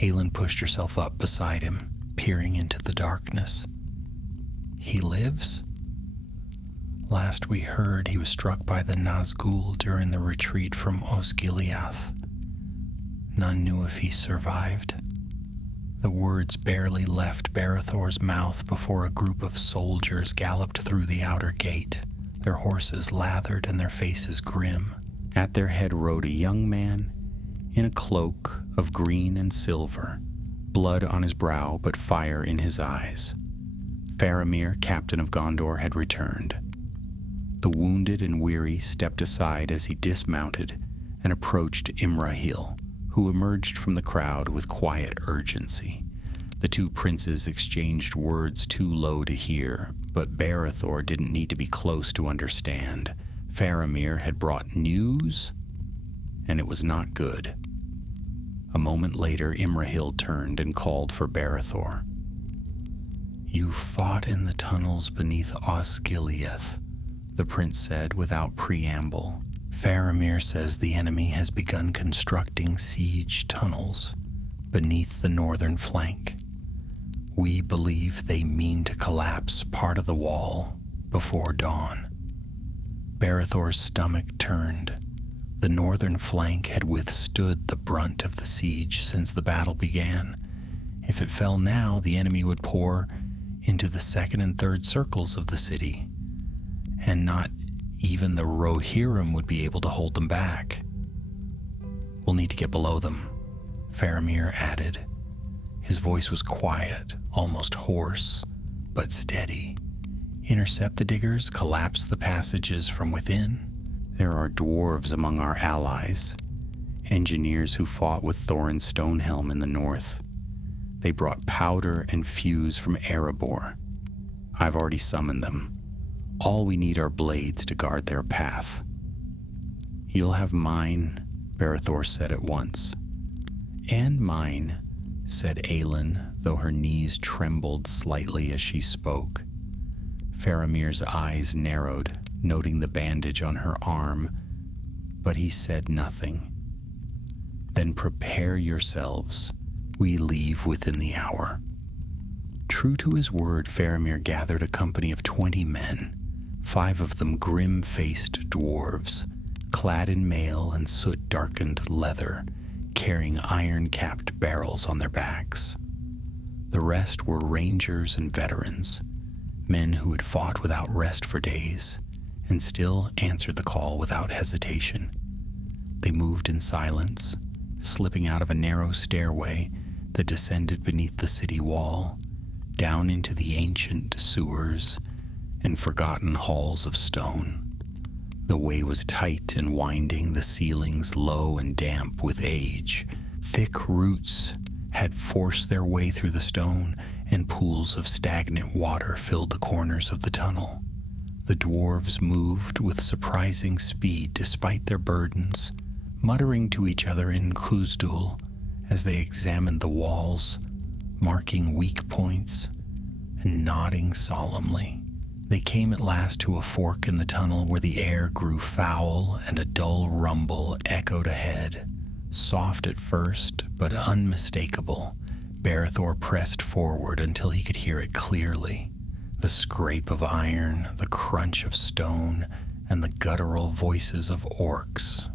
Aelin pushed herself up beside him, peering into the darkness. "He lives?" "Last we heard, he was struck by the Nazgûl during the retreat from Osgiliath. None knew if he survived." The words barely left Barethor's mouth before a group of soldiers galloped through the outer gate, their horses lathered and their faces grim. At their head rode a young man in a cloak of green and silver, blood on his brow but fire in his eyes. Faramir, captain of Gondor, had returned. The wounded and weary stepped aside as he dismounted and approached Imrahil, who emerged from the crowd with quiet urgency. The two princes exchanged words too low to hear, but Barethor didn't need to be close to understand. Faramir had brought news, and it was not good. A moment later, Imrahil turned and called for Barethor. "You fought in the tunnels beneath Osgiliath," the prince said without preamble. "Faramir says the enemy has begun constructing siege tunnels beneath the northern flank. We believe they mean to collapse part of the wall before dawn." Barethor's stomach turned. The northern flank had withstood the brunt of the siege since the battle began. If it fell now, the enemy would pour into the second and third circles of the city, and not even the Rohirrim would be able to hold them back. "We'll need to get below them," Faramir added. His voice was quiet, almost hoarse, but steady. "Intercept the diggers, collapse the passages from within. There are dwarves among our allies, engineers who fought with Thorin Stonehelm in the north. They brought powder and fuse from Erebor. I've already summoned them. All we need are blades to guard their path. You'll have mine, Berethor said at once. And mine, said Aelin, though her knees trembled slightly as she spoke. Faramir's eyes narrowed, noting the bandage on her arm, but he said nothing. Then prepare yourselves. We leave within the hour. True to his word, Faramir gathered a company of 20 men, 5 of them grim-faced dwarves, clad in mail and soot-darkened leather, carrying iron-capped barrels on their backs. The rest were rangers and veterans, men who had fought without rest for days, and still answered the call without hesitation. They moved in silence, slipping out of a narrow stairway that descended beneath the city wall, down into the ancient sewers and forgotten halls of stone. The way was tight and winding, the ceilings low and damp with age. Thick roots had forced their way through the stone, and pools of stagnant water filled the corners of the tunnel. The dwarves moved with surprising speed despite their burdens, muttering to each other in Khuz'dul as they examined the walls, marking weak points and nodding solemnly. They came at last to a fork in the tunnel where the air grew foul and a dull rumble echoed ahead. Soft at first, but unmistakable, Berethor pressed forward until he could hear it clearly. The scrape of iron, the crunch of stone, and the guttural voices of orcs.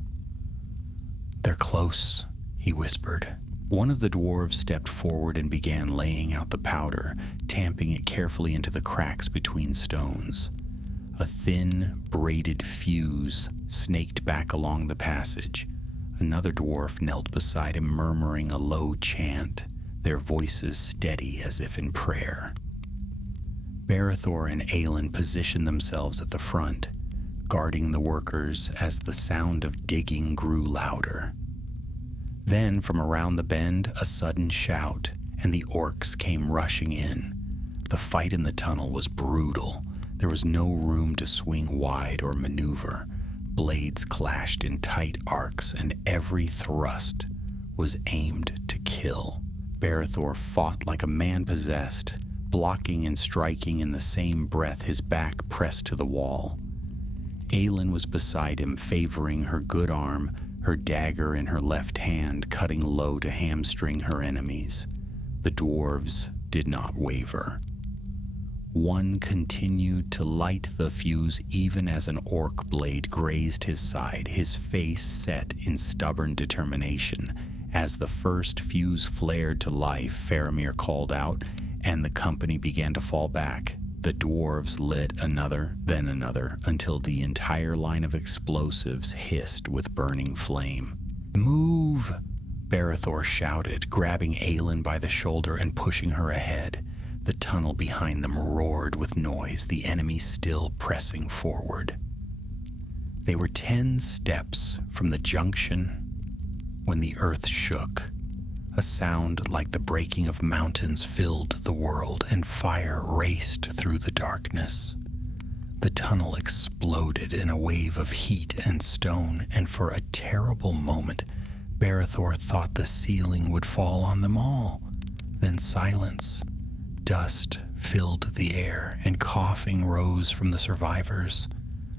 "They're close," he whispered. One of the dwarves stepped forward and began laying out the powder, tamping it carefully into the cracks between stones. A thin, braided fuse snaked back along the passage. Another dwarf knelt beside him, murmuring a low chant, their voices steady as if in prayer. Berethor and Aelin positioned themselves at the front, guarding the workers as the sound of digging grew louder. Then, from around the bend, a sudden shout, and the orcs came rushing in. The fight in the tunnel was brutal. There was no room to swing wide or maneuver. Blades clashed in tight arcs, and every thrust was aimed to kill. Berethor fought like a man possessed, blocking and striking in the same breath, his back pressed to the wall. Aelin was beside him, favoring her good arm, her dagger in her left hand, cutting low to hamstring her enemies. The dwarves did not waver. One continued to light the fuse even as an orc blade grazed his side, his face set in stubborn determination. As the first fuse flared to life, Faramir called out, and the company began to fall back. The dwarves lit another, then another, until the entire line of explosives hissed with burning flame. "Move!" Berethor shouted, grabbing Aelin by the shoulder and pushing her ahead. The tunnel behind them roared with noise, the enemy still pressing forward. They were 10 steps from the junction when the earth shook. A sound like the breaking of mountains filled the world, and fire raced through the darkness. The tunnel exploded in a wave of heat and stone, and for a terrible moment, Berethor thought the ceiling would fall on them all. Then silence. Dust filled the air, and coughing rose from the survivors.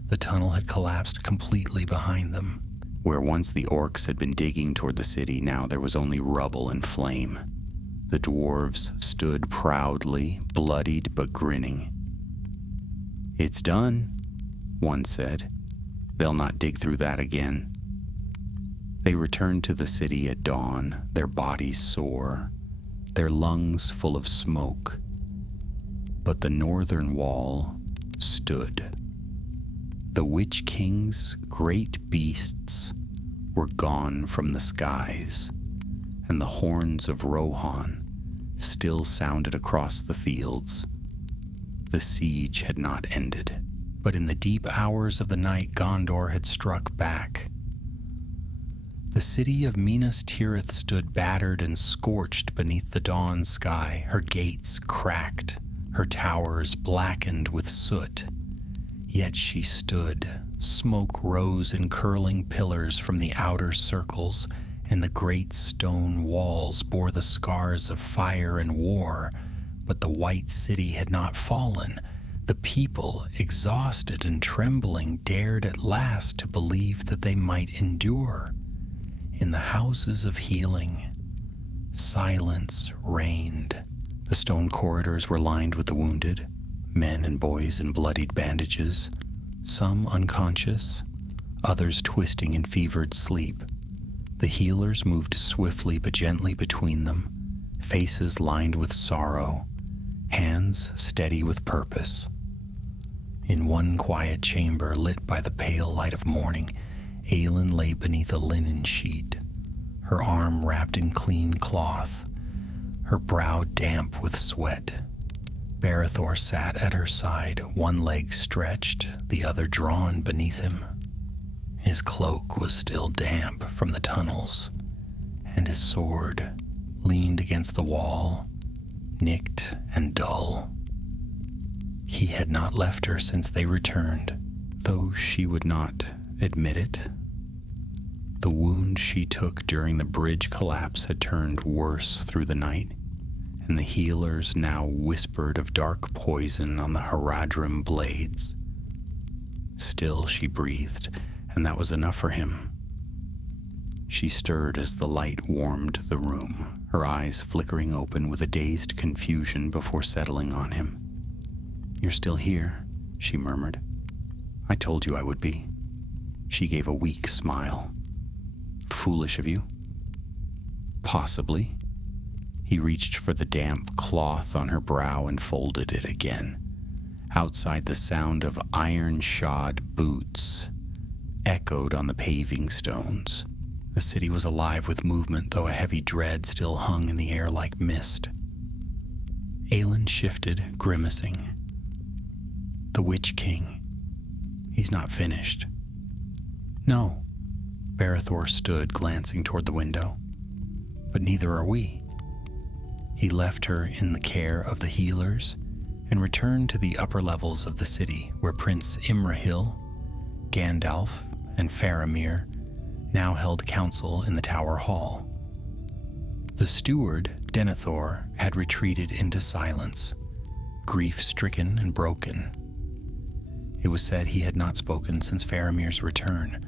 The tunnel had collapsed completely behind them. Where once the orcs had been digging toward the city, now there was only rubble and flame. The dwarves stood proudly, bloodied but grinning. "It's done," one said. "They'll not dig through that again." They returned to the city at dawn, their bodies sore, their lungs full of smoke. But the northern wall stood. The Witch King's great beasts were gone from the skies, and the horns of Rohan still sounded across the fields. The siege had not ended, but in the deep hours of the night, Gondor had struck back. The city of Minas Tirith stood battered and scorched beneath the dawn sky, her gates cracked, her towers blackened with soot. Yet she stood. Smoke rose in curling pillars from the outer circles, and the great stone walls bore the scars of fire and war. But the white city had not fallen. The people, exhausted and trembling, dared at last to believe that they might endure. In the houses of healing, silence reigned. The stone corridors were lined with the wounded, men and boys in bloodied bandages, some unconscious, others twisting in fevered sleep. The healers moved swiftly but gently between them, faces lined with sorrow, hands steady with purpose. In one quiet chamber lit by the pale light of morning, Aelin lay beneath a linen sheet, her arm wrapped in clean cloth, her brow damp with sweat. Barethor sat at her side, one leg stretched, the other drawn beneath him. His cloak was still damp from the tunnels, and his sword leaned against the wall, nicked and dull. He had not left her since they returned, though she would not admit it. The wound she took during the bridge collapse had turned worse through the night, and the healers now whispered of dark poison on the Haradrim blades. Still she breathed, and that was enough for him. She stirred as the light warmed the room, her eyes flickering open with a dazed confusion before settling on him. "You're still here," she murmured. "I told you I would be." She gave a weak smile. "Foolish of you." "Possibly." He reached for the damp cloth on her brow and folded it again. Outside, the sound of iron-shod boots echoed on the paving stones. The city was alive with movement, though a heavy dread still hung in the air like mist. Aelin shifted, grimacing. "The Witch King. He's not finished." "No." Barethor stood, glancing toward the window. "But neither are we." He left her in the care of the healers and returned to the upper levels of the city, where Prince Imrahil, Gandalf, and Faramir now held council in the tower hall. The steward, Denethor, had retreated into silence, grief-stricken and broken. It was said he had not spoken since Faramir's return.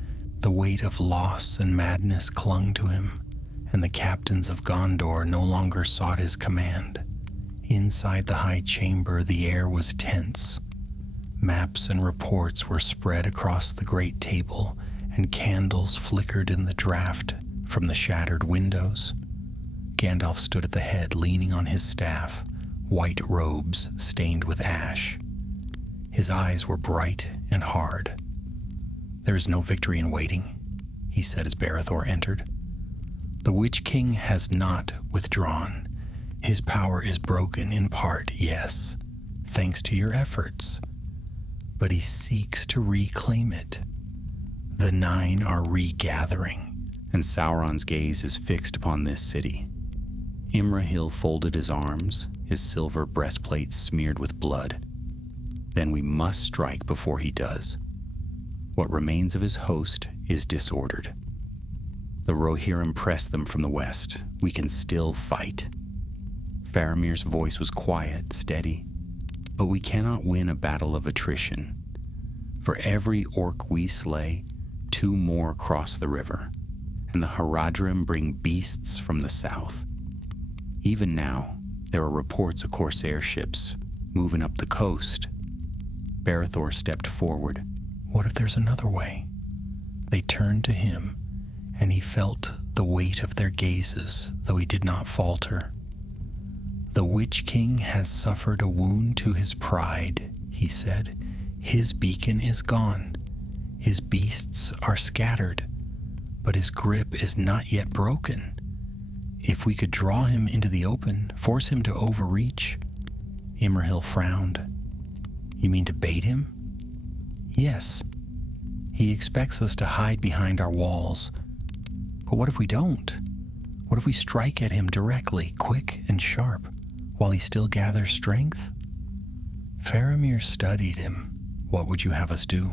The weight of loss and madness clung to him, and the captains of Gondor no longer sought his command. Inside the high chamber, the air was tense. Maps and reports were spread across the great table, and candles flickered in the draught from the shattered windows. Gandalf stood at the head, leaning on his staff, white robes stained with ash. His eyes were bright and hard. "There is no victory in waiting," he said as Barethor entered. "The Witch King has not withdrawn. His power is broken in part, yes, thanks to your efforts. But he seeks to reclaim it. The Nine are regathering, and Sauron's gaze is fixed upon this city." Imrahil folded his arms, his silver breastplate smeared with blood. "Then we must strike before he does. What remains of his host is disordered. The Rohirrim press them from the west. We can still fight." Faramir's voice was quiet, steady. "But we cannot win a battle of attrition. For every orc we slay, 2 more cross the river, and the Haradrim bring beasts from the south. Even now, there are reports of corsair ships moving up the coast." Barethor stepped forward. "What if there's another way?" They turned to him, and he felt the weight of their gazes, though he did not falter. "The Witch King has suffered a wound to his pride," he said. "His beacon is gone. His beasts are scattered, but his grip is not yet broken. If we could draw him into the open, force him to overreach..." Imrahil frowned. "You mean to bait him?" "Yes. He expects us to hide behind our walls. But what if we don't? What if we strike at him directly, quick and sharp, while he still gathers strength? Faramir studied him. What would you have us do?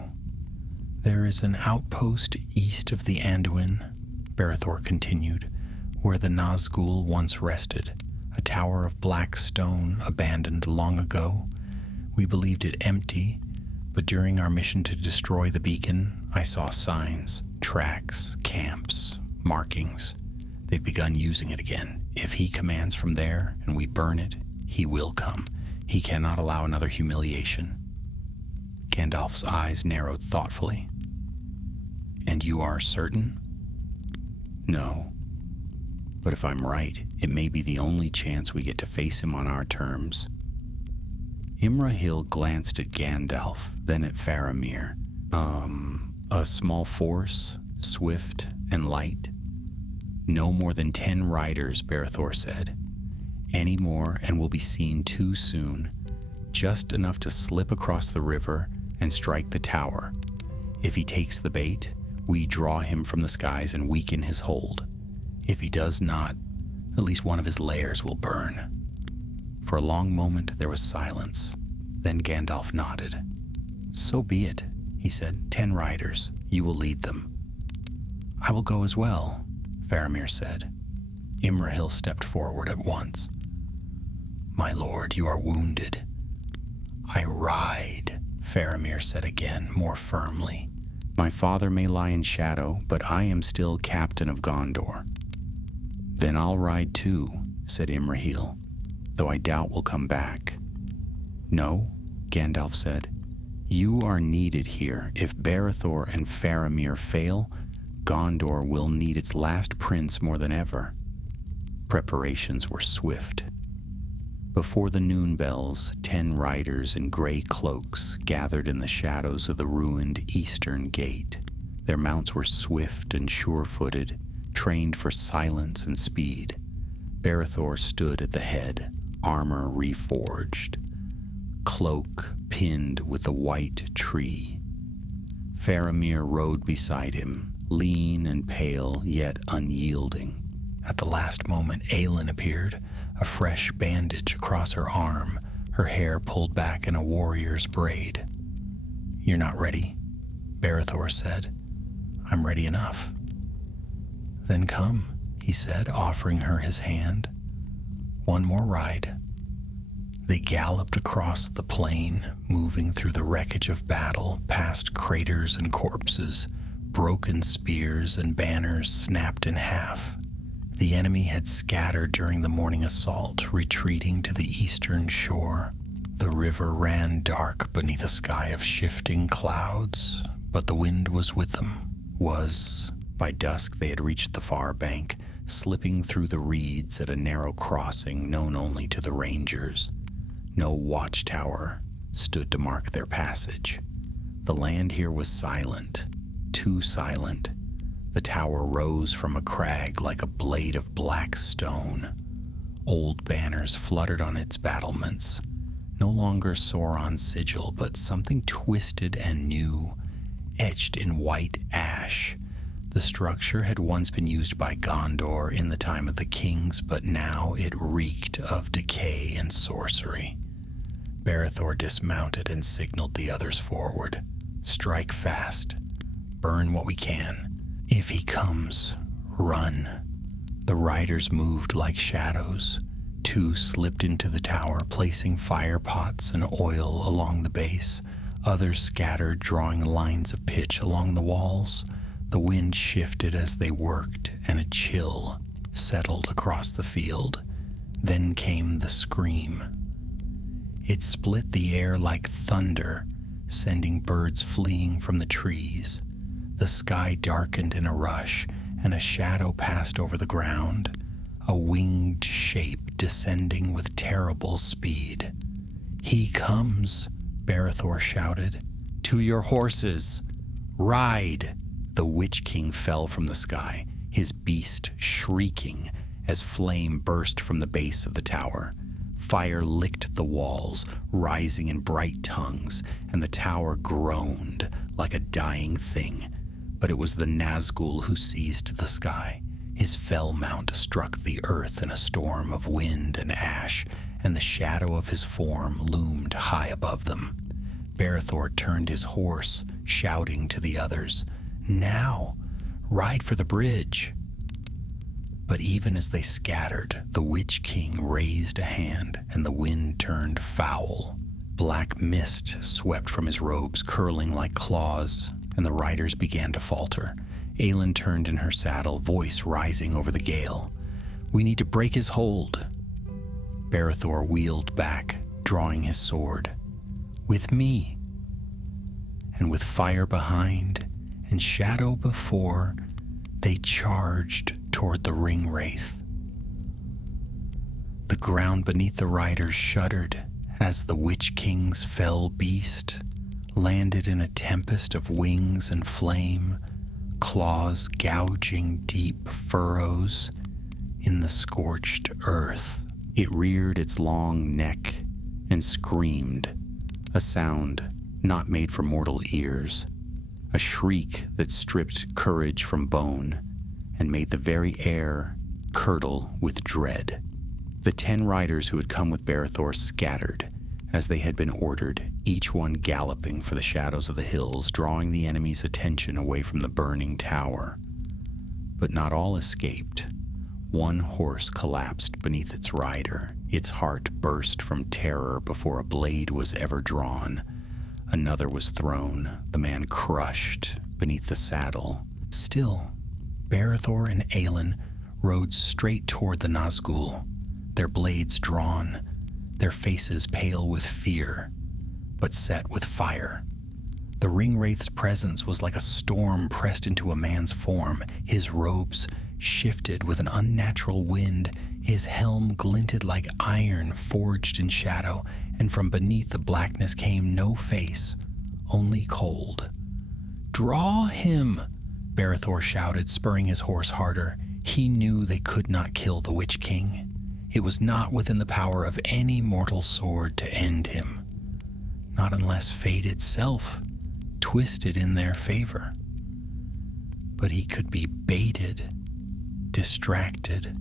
There is an outpost east of the Anduin, Berethor continued, where the Nazgûl once rested, a tower of black stone abandoned long ago. We believed it empty, but during our mission to destroy the beacon, I saw signs, tracks, camps, markings. They've begun using it again. If he commands from there and we burn it, he will come. He cannot allow another humiliation. Gandalf's eyes narrowed thoughtfully. And you are certain? No. But if I'm right, it may be the only chance we get to face him on our terms. Imrahil glanced at Gandalf, then at Faramir. A small force, swift and light. No more than 10 riders, Berethor said. Any more and we'll be seen too soon. Just enough to slip across the river and strike the tower. If he takes the bait, we draw him from the skies and weaken his hold. If he does not, at least one of his lairs will burn. For a long moment there was silence. Then Gandalf nodded. So be it, he said. 10 riders. You will lead them. I will go as well, Faramir said. Imrahil stepped forward at once. My lord, you are wounded. I ride, Faramir said again, more firmly. My father may lie in shadow, but I am still captain of Gondor. Then I'll ride too, said Imrahil, though I doubt we'll come back. No, Gandalf said. You are needed here. If Berethor and Faramir fail, Gondor will need its last prince more than ever. Preparations were swift. Before the noon bells, 10 riders in gray cloaks gathered in the shadows of the ruined eastern gate. Their mounts were swift and sure-footed, trained for silence and speed. Berethor stood at the head, armor reforged, cloak pinned with the white tree. Faramir rode beside him, lean and pale, yet unyielding. At the last moment, Aelin appeared, a fresh bandage across her arm, her hair pulled back in a warrior's braid. You're not ready, Berethor said. I'm ready enough. Then come, he said, offering her his hand. One more ride. They galloped across the plain, moving through the wreckage of battle, past craters and corpses. Broken spears and banners snapped in half. The enemy had scattered during the morning assault, retreating to the eastern shore. The river ran dark beneath a sky of shifting clouds, but the wind was with them. By dusk they had reached the far bank, slipping through the reeds at a narrow crossing known only to the rangers. No watchtower stood to mark their passage. The land here was silent, too silent. The tower rose from a crag like a blade of black stone. Old banners fluttered on its battlements, no longer Sauron's sigil, but something twisted and new, etched in white ash. The structure had once been used by Gondor in the time of the kings, but now it reeked of decay and sorcery. Berethor dismounted and signaled the others forward. Strike fast. Burn what we can. If he comes, run. The riders moved like shadows. 2 slipped into the tower, placing fire pots and oil along the base. Others scattered, drawing lines of pitch along the walls. The wind shifted as they worked, and a chill settled across the field. Then came the scream. It split the air like thunder, sending birds fleeing from the trees. The sky darkened in a rush, and a shadow passed over the ground, a winged shape descending with terrible speed. He comes, Berethor shouted. To your horses! Ride! The Witch King fell from the sky, his beast shrieking as flame burst from the base of the tower. Fire licked the walls, rising in bright tongues, and the tower groaned like a dying thing. But it was the Nazgûl who seized the sky. His fell mount struck the earth in a storm of wind and ash, and the shadow of his form loomed high above them. Berethor turned his horse, shouting to the others, "Now, ride for the bridge!" But even as they scattered, the Witch King raised a hand, and the wind turned foul. Black mist swept from his robes, curling like claws, and the riders began to falter. Aelin turned in her saddle, voice rising over the gale. "We need to break his hold." Berethor wheeled back, drawing his sword. "With me." And with fire behind and shadow before, they charged toward the ring wraith. The ground beneath the riders shuddered as the Witch King's fell beast landed in a tempest of wings and flame, claws gouging deep furrows in the scorched earth. It reared its long neck and screamed, a sound not made for mortal ears, a shriek that stripped courage from bone and made the very air curdle with dread. The 10 riders who had come with Berethor scattered as they had been ordered, each one galloping for the shadows of the hills, drawing the enemy's attention away from the burning tower. But not all escaped. One horse collapsed beneath its rider. Its heart burst from terror before a blade was ever drawn. Another was thrown, the man crushed beneath the saddle. Still, Berethor and Aelin rode straight toward the Nazgûl, their blades drawn, their faces pale with fear, but set with fire. The ringwraith's presence was like a storm pressed into a man's form. His robes shifted with an unnatural wind. His helm glinted like iron forged in shadow, and from beneath the blackness came no face, only cold. "Draw him!" Berethor shouted, spurring his horse harder. He knew they could not kill the Witch King. It was not within the power of any mortal sword to end him, not unless fate itself twisted in their favor. But he could be baited, distracted,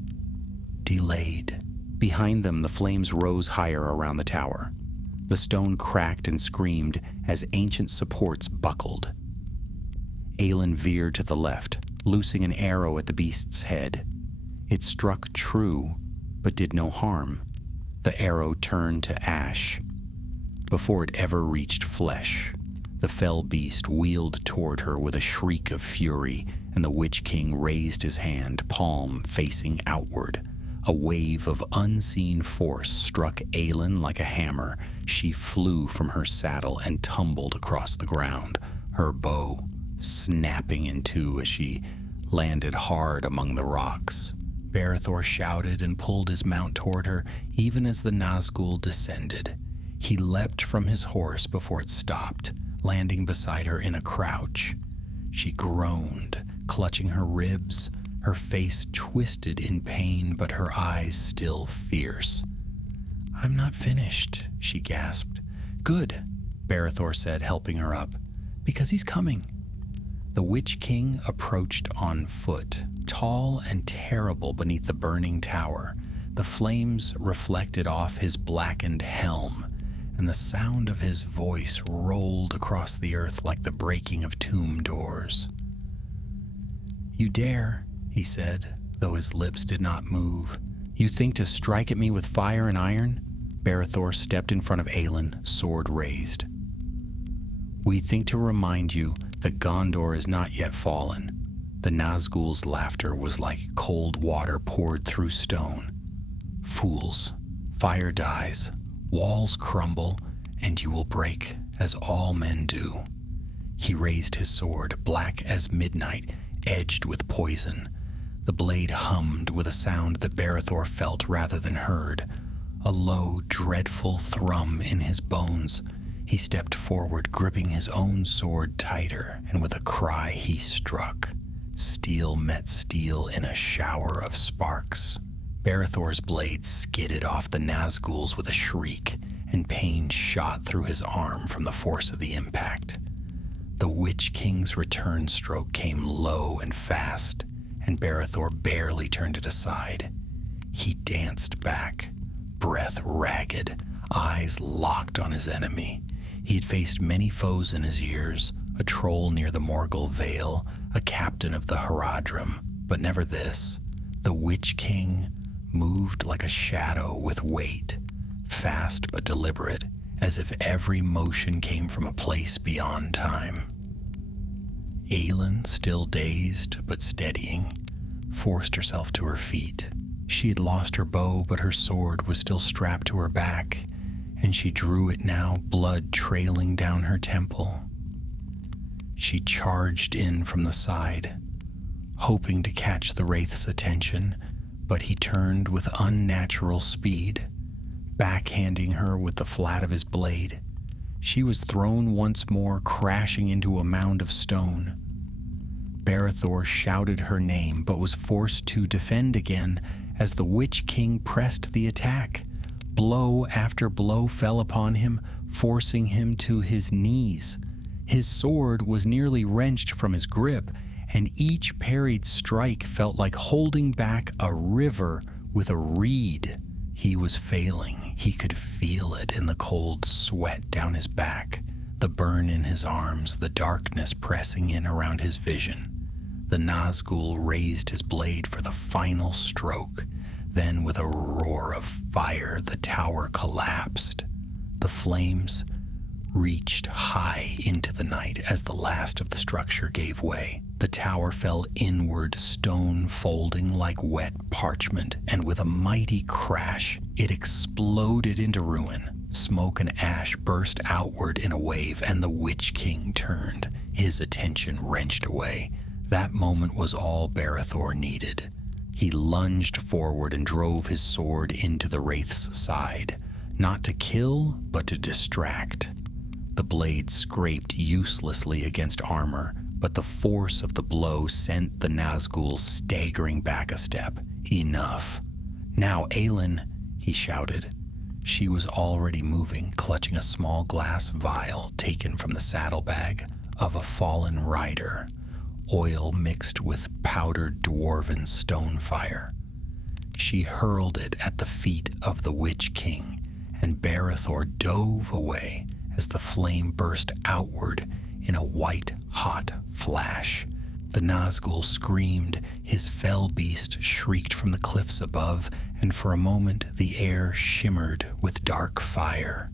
delayed. Behind them, the flames rose higher around the tower. The stone cracked and screamed as ancient supports buckled. Aelin veered to the left, loosing an arrow at the beast's head. It struck true, but did no harm. The arrow turned to ash. Before it ever reached flesh, the fell beast wheeled toward her with a shriek of fury, and the Witch King raised his hand, palm facing outward. A wave of unseen force struck Aelin like a hammer. She flew from her saddle and tumbled across the ground, her bow snapping in two as she landed hard among the rocks. Berethor shouted and pulled his mount toward her, even as the Nazgûl descended. He leapt from his horse before it stopped, landing beside her in a crouch. She groaned, clutching her ribs, her face twisted in pain, but her eyes still fierce. "I'm not finished," she gasped. "Good," Berethor said, helping her up, "because he's coming." The Witch King approached on foot, tall and terrible beneath the burning tower. The flames reflected off his blackened helm, and the sound of his voice rolled across the earth like the breaking of tomb doors. "You dare," he said, though his lips did not move. "You think to strike at me with fire and iron?" Berethor stepped in front of Aelin, sword raised. "We think to remind you that Gondor is not yet fallen." The Nazgûl's laughter was like cold water poured through stone. "Fools, fire dies, walls crumble, and you will break, as all men do." He raised his sword, black as midnight, edged with poison. The blade hummed with a sound that Berethor felt rather than heard, a low, dreadful thrum in his bones. He stepped forward, gripping his own sword tighter, and with a cry he struck. Steel met steel in a shower of sparks. Berethor's blade skidded off the Nazgûl's with a shriek, and pain shot through his arm from the force of the impact. The Witch King's return stroke came low and fast, and Barethor barely turned it aside. He danced back, breath ragged, eyes locked on his enemy. He had faced many foes in his years, a troll near the Morgul Vale, a captain of the Haradrim, but never this. The Witch King moved like a shadow with weight, fast but deliberate, as if every motion came from a place beyond time. Aelin, still dazed but steadying, forced herself to her feet. She had lost her bow, but her sword was still strapped to her back, and she drew it now, blood trailing down her temple. She charged in from the side, hoping to catch the Wraith's attention, but he turned with unnatural speed, backhanding her with the flat of his blade. She was thrown once more, crashing into a mound of stone. Barethor shouted her name, but was forced to defend again as the Witch King pressed the attack. Blow after blow fell upon him, forcing him to his knees. His sword was nearly wrenched from his grip, and each parried strike felt like holding back a river with a reed. He was failing. He could feel it in the cold sweat down his back, the burn in his arms, the darkness pressing in around his vision. The Nazgûl raised his blade for the final stroke. Then, with a roar of fire, the tower collapsed. The flames reached high into the night as the last of the structure gave way. The tower fell inward, stone folding like wet parchment, and with a mighty crash, it exploded into ruin. Smoke and ash burst outward in a wave, and the Witch King turned, his attention wrenched away. That moment was all Barethor needed. He lunged forward and drove his sword into the Wraith's side, not to kill, but to distract. The blade scraped uselessly against armor, but the force of the blow sent the Nazgûl staggering back a step. Enough. Now, Aelin, he shouted. She was already moving, clutching a small glass vial taken from the saddlebag of a fallen rider, oil mixed with powdered dwarven stone fire. She hurled it at the feet of the Witch King, and Barethor dove away as the flame burst outward in a white-hot flash. The Nazgûl screamed, his fell beast shrieked from the cliffs above, and for a moment the air shimmered with dark fire.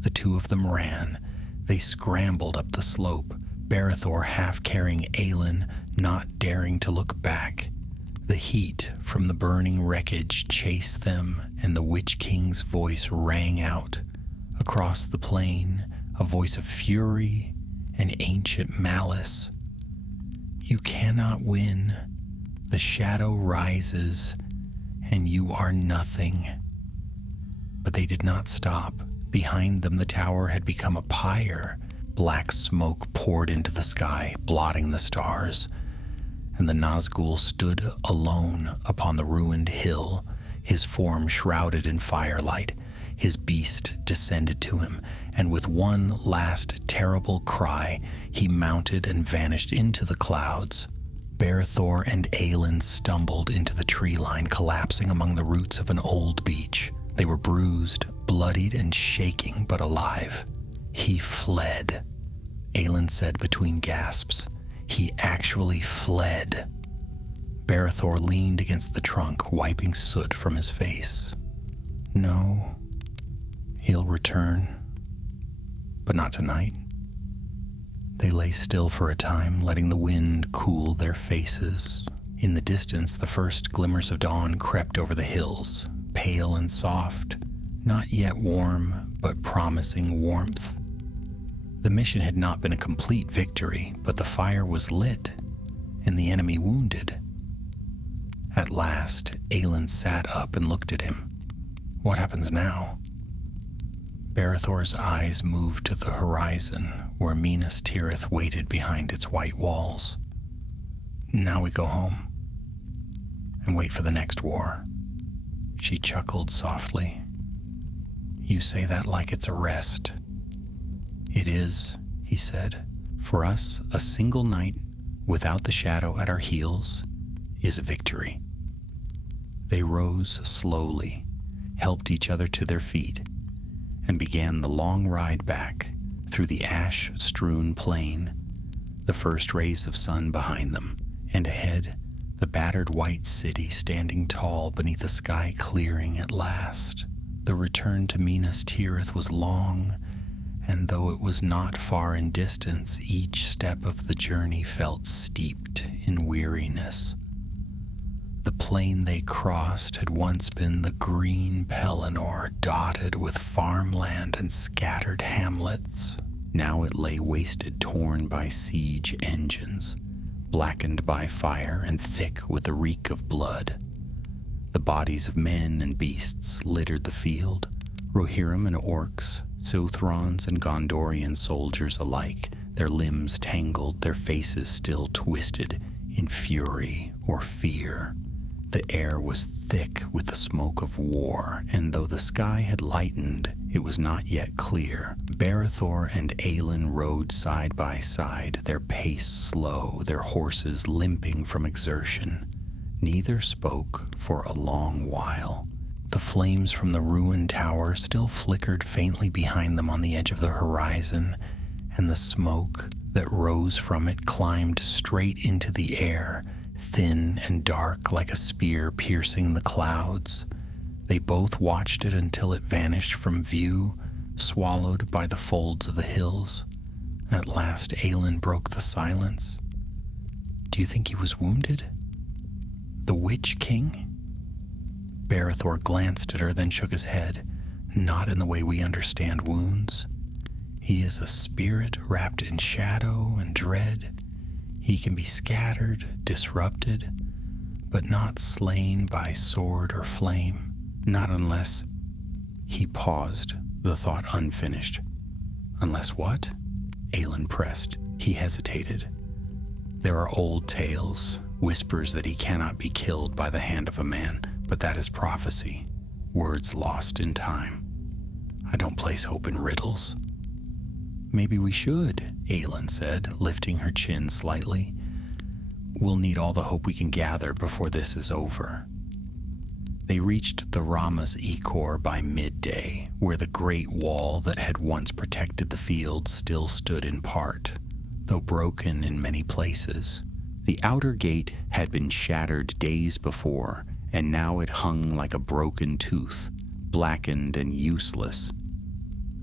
The two of them ran. They scrambled up the slope, Barethor half carrying Aelin, not daring to look back. The heat from the burning wreckage chased them, and the Witch King's voice rang out. Across the plain, a voice of fury and ancient malice. You cannot win. The shadow rises, and you are nothing. But they did not stop. Behind them, the tower had become a pyre. Black smoke poured into the sky, blotting the stars, and the Nazgûl stood alone upon the ruined hill, his form shrouded in firelight. His beast descended to him, and with one last terrible cry, he mounted and vanished into the clouds. Barethor and Aelin stumbled into the tree line, collapsing among the roots of an old beech. They were bruised, bloodied, and shaking, but alive. He fled, Aelin said between gasps. He actually fled. Barethor leaned against the trunk, wiping soot from his face. No, he'll return, but not tonight. They lay still for a time, letting the wind cool their faces. In the distance, the first glimmers of dawn crept over the hills, pale and soft, not yet warm, but promising warmth. The mission had not been a complete victory, but the fire was lit, and the enemy wounded. At last, Aelin sat up and looked at him. What happens now? Barethor's eyes moved to the horizon, where Minas Tirith waited behind its white walls. Now we go home, and wait for the next war. She chuckled softly. You say that like it's a rest. It is, he said, For us, a single night without the shadow at our heels is a victory. They rose slowly, helped each other to their feet, and began the long ride back through the ash-strewn plain, the first rays of sun behind them, and ahead, the battered white city standing tall beneath a sky clearing at last. The return to Minas Tirith was long, and though it was not far in distance, each step of the journey felt steeped in weariness. The plain they crossed had once been the green Pelennor, dotted with farmland and scattered hamlets. Now it lay wasted, torn by siege engines, blackened by fire and thick with the reek of blood. The bodies of men and beasts littered the field, Rohirrim and orcs, Sothrons and Gondorian soldiers alike, their limbs tangled, their faces still twisted in fury or fear. The air was thick with the smoke of war, and though the sky had lightened, it was not yet clear. Barethor and Aelin rode side by side, their pace slow, their horses limping from exertion. Neither spoke for a long while. The flames from the ruined tower still flickered faintly behind them on the edge of the horizon, and the smoke that rose from it climbed straight into the air, thin and dark like a spear piercing the clouds. They both watched it until it vanished from view, swallowed by the folds of the hills. At last Aelin broke the silence. "Do you think he was wounded? The Witch King?" Barethor glanced at her, then shook his head. "Not in the way we understand wounds. He is a spirit wrapped in shadow and dread. He can be scattered, disrupted, but not slain by sword or flame. Not unless—" He paused, the thought unfinished. "Unless what?" Aelin pressed. He hesitated. "There are old tales, whispers that he cannot be killed by the hand of a man, but that is prophecy, words lost in time. I don't place hope in riddles." "Maybe we should," Aelin said, lifting her chin slightly. "We'll need all the hope we can gather before this is over." They reached the Rama's Ecor by midday, where the great wall that had once protected the field still stood in part, though broken in many places. The outer gate had been shattered days before, and now it hung like a broken tooth, blackened and useless.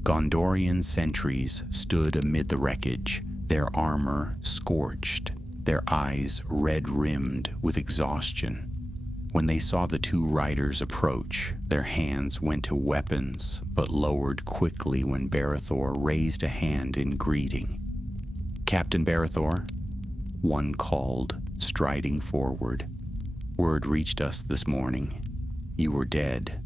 Gondorian sentries stood amid the wreckage, their armor scorched, their eyes red-rimmed with exhaustion. When they saw the two riders approach, their hands went to weapons, but lowered quickly when Barethor raised a hand in greeting. "Captain Barethor," one called, striding forward. "Word reached us this morning. You were dead."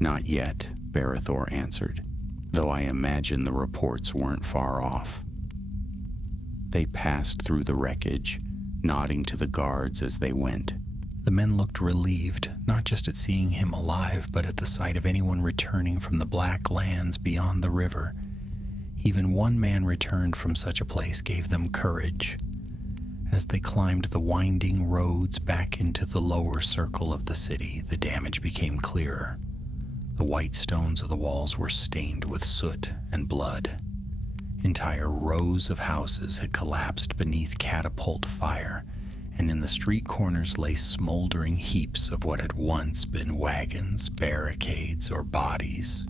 "Not yet," Barethor answered, "though I imagine the reports weren't far off." They passed through the wreckage, nodding to the guards as they went. The men looked relieved, not just at seeing him alive, but at the sight of anyone returning from the black lands beyond the river. Even one man returned from such a place gave them courage. As they climbed the winding roads back into the lower circle of the city, the damage became clearer. The white stones of the walls were stained with soot and blood. Entire rows of houses had collapsed beneath catapult fire, and in the street corners lay smoldering heaps of what had once been wagons, barricades, or bodies.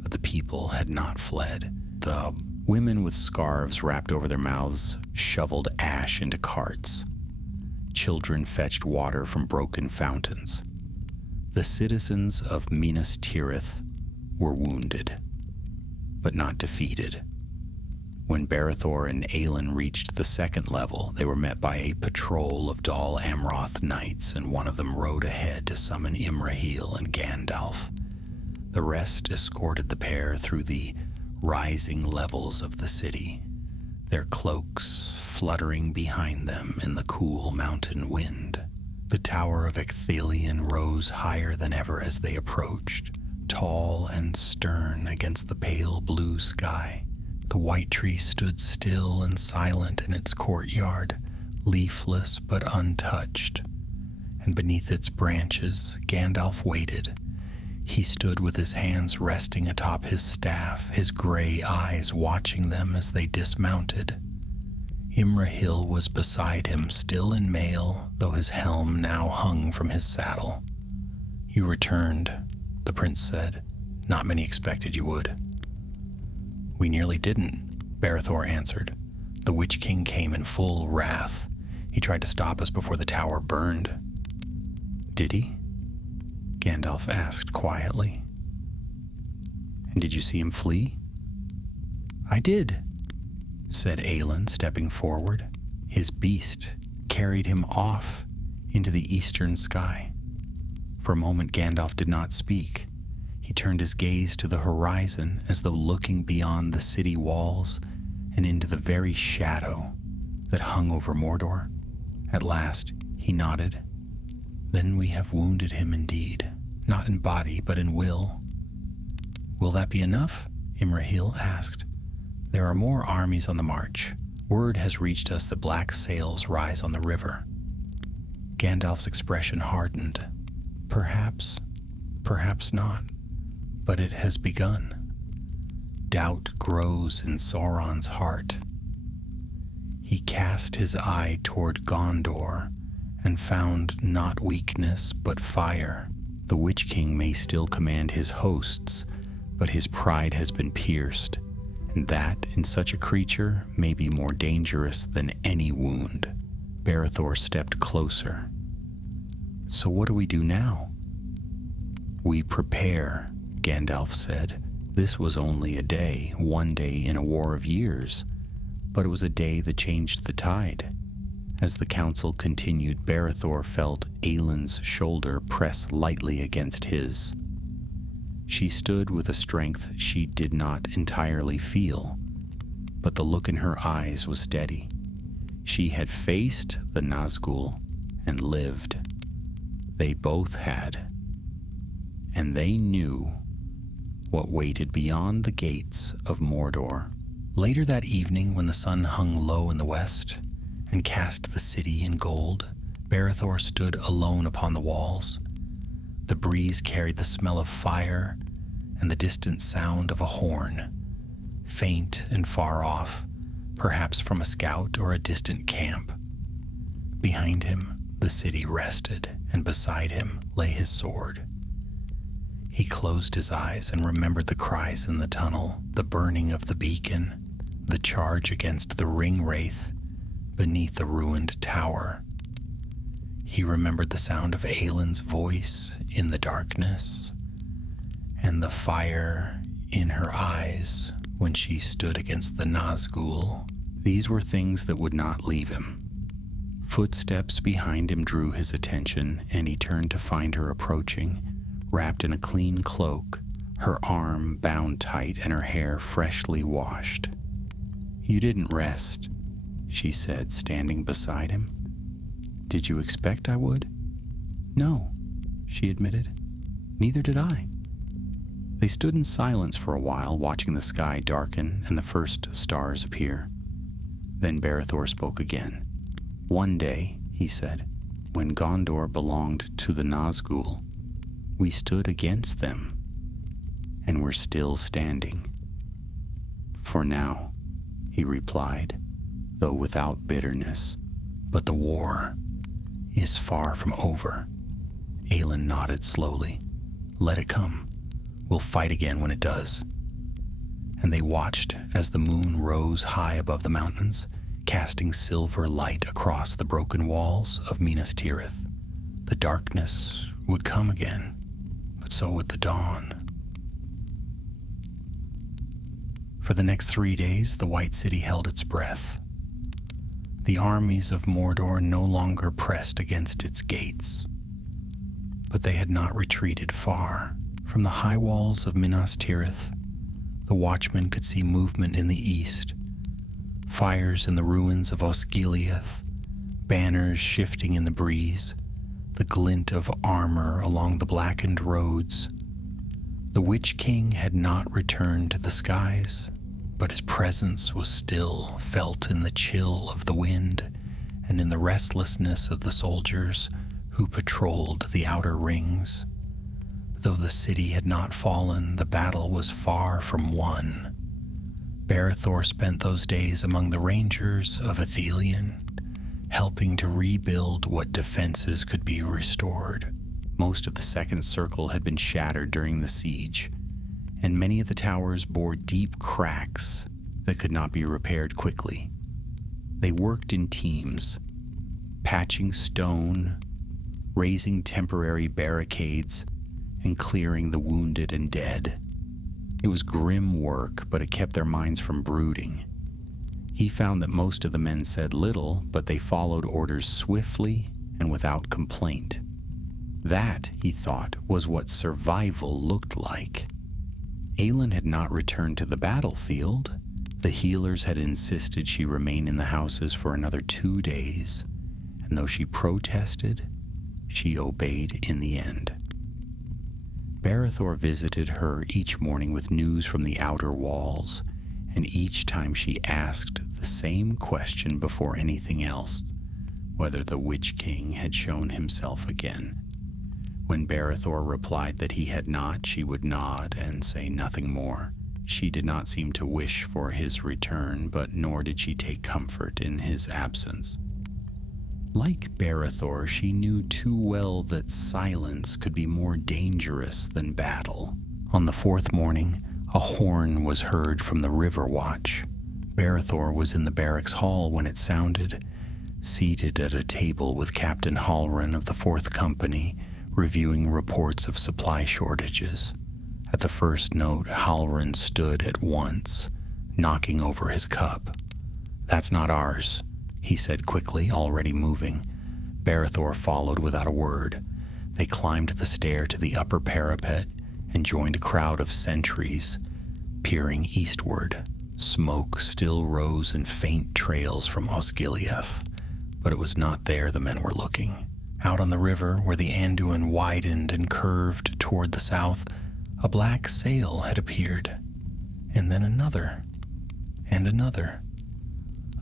But the people had not fled. The women with scarves wrapped over their mouths shoveled ash into carts. Children fetched water from broken fountains. The citizens of Minas Tirith were wounded, but not defeated. When Barethor and Aelin reached the second level, they were met by a patrol of Dol Amroth knights, and one of them rode ahead to summon Imrahil and Gandalf. The rest escorted the pair through the rising levels of the city, their cloaks fluttering behind them in the cool mountain wind. The Tower of Ecthelion rose higher than ever as they approached, tall and stern against the pale blue sky. The white tree stood still and silent in its courtyard, leafless but untouched, and beneath its branches Gandalf waited. He stood with his hands resting atop his staff, his gray eyes watching them as they dismounted. Imrahil was beside him, still in mail, though his helm now hung from his saddle. "You returned," the prince said. "Not many expected you would." "We nearly didn't," Barethor answered. "The Witch King came in full wrath. He tried to stop us before the tower burned." "Did he?" Gandalf asked quietly. "And did you see him flee?" "I did," said Aelin, stepping forward. "His beast carried him off into the eastern sky." For a moment Gandalf did not speak. He turned his gaze to the horizon as though looking beyond the city walls and into the very shadow that hung over Mordor. At last he nodded. "Then we have wounded him indeed, not in body but in will." "Will that be enough?" Imrahil asked. "There are more armies on the march. Word has reached us that black sails rise on the river." Gandalf's expression hardened. "Perhaps, perhaps not, but it has begun." Doubt grows in Sauron's heart. He cast his eye toward Gondor and found not weakness but fire. The Witch King may still command his hosts, but his pride has been pierced, and that in such a creature may be more dangerous than any wound. Barethor stepped closer. "So what do we do now?" "We prepare," Gandalf said. "This was only a day, one day in a war of years, but it was a day that changed the tide." As the council continued, Barethor felt Aelin's shoulder press lightly against his. She stood with a strength she did not entirely feel, but the look in her eyes was steady. She had faced the Nazgûl and lived. They both had. And they knew what waited beyond the gates of Mordor. Later that evening, when the sun hung low in the west and cast the city in gold, Barethor stood alone upon the walls. The breeze carried the smell of fire and the distant sound of a horn, faint and far off, perhaps from a scout or a distant camp. Behind him, the city rested, and beside him lay his sword. He closed his eyes and remembered the cries in the tunnel, the burning of the beacon, the charge against the ring wraith beneath the ruined tower. He remembered the sound of Aelin's voice in the darkness, and the fire in her eyes when she stood against the Nazgûl. These were things that would not leave him. Footsteps behind him drew his attention, and he turned to find her approaching, wrapped in a clean cloak, her arm bound tight and her hair freshly washed. "You didn't rest," she said, standing beside him. "Did you expect I would?" "No," she admitted. "Neither did I." They stood in silence for a while, watching the sky darken and the first stars appear. Then Barethor spoke again. "One day," he said, "when Gondor belonged to the Nazgûl, we stood against them, and we're still standing." "For now," he replied, though without bitterness. "But the war is far from over." Aelin nodded slowly. "Let it come. We'll fight again when it does." And they watched as the moon rose high above the mountains, casting silver light across the broken walls of Minas Tirith. The darkness would come again, but so would the dawn. For the next 3 days, the White City held its breath. The armies of Mordor no longer pressed against its gates, but they had not retreated far. From the high walls of Minas Tirith, the watchmen could see movement in the east, fires in the ruins of Osgiliath, banners shifting in the breeze, the glint of armor along the blackened roads. The Witch King had not returned to the skies. but his presence was still felt in the chill of the wind and in the restlessness of the soldiers who patrolled the outer rings. Though the city had not fallen, the battle was far from won. Barethor spent those days among the rangers of Ithilien, helping to rebuild what defenses could be restored. Most of the second circle had been shattered during the siege, and many of the towers bore deep cracks that could not be repaired quickly. They worked in teams, patching stone, raising temporary barricades, and clearing the wounded and dead. It was grim work, but it kept their minds from brooding. He found that most of the men said little, but they followed orders swiftly and without complaint. That, he thought, was what survival looked like. Aelin had not returned to the battlefield. The healers had insisted she remain in the houses for another 2 days, and though she protested, she obeyed in the end. Barethor visited her each morning with news from the outer walls, and each time she asked the same question before anything else, whether the Witch King had shown himself again. When Barethor replied that he had not, she would nod and say nothing more. She did not seem to wish for his return, but nor did she take comfort in his absence. Like Barethor, she knew too well that silence could be more dangerous than battle. On the 4th morning, a horn was heard from the river watch. Barethor was in the barracks hall when it sounded, seated at a table with Captain Halloran of the 4th Company, reviewing reports of supply shortages. At the first note, Halloran stood at once, knocking over his cup. "That's not ours," he said quickly, already moving. Barethor followed without a word. They climbed the stair to the upper parapet and joined a crowd of sentries, peering eastward. Smoke still rose in faint trails from Osgiliath, but it was not there the men were looking. Out on the river, where the Anduin widened and curved toward the south, a black sail had appeared, and then another, and another.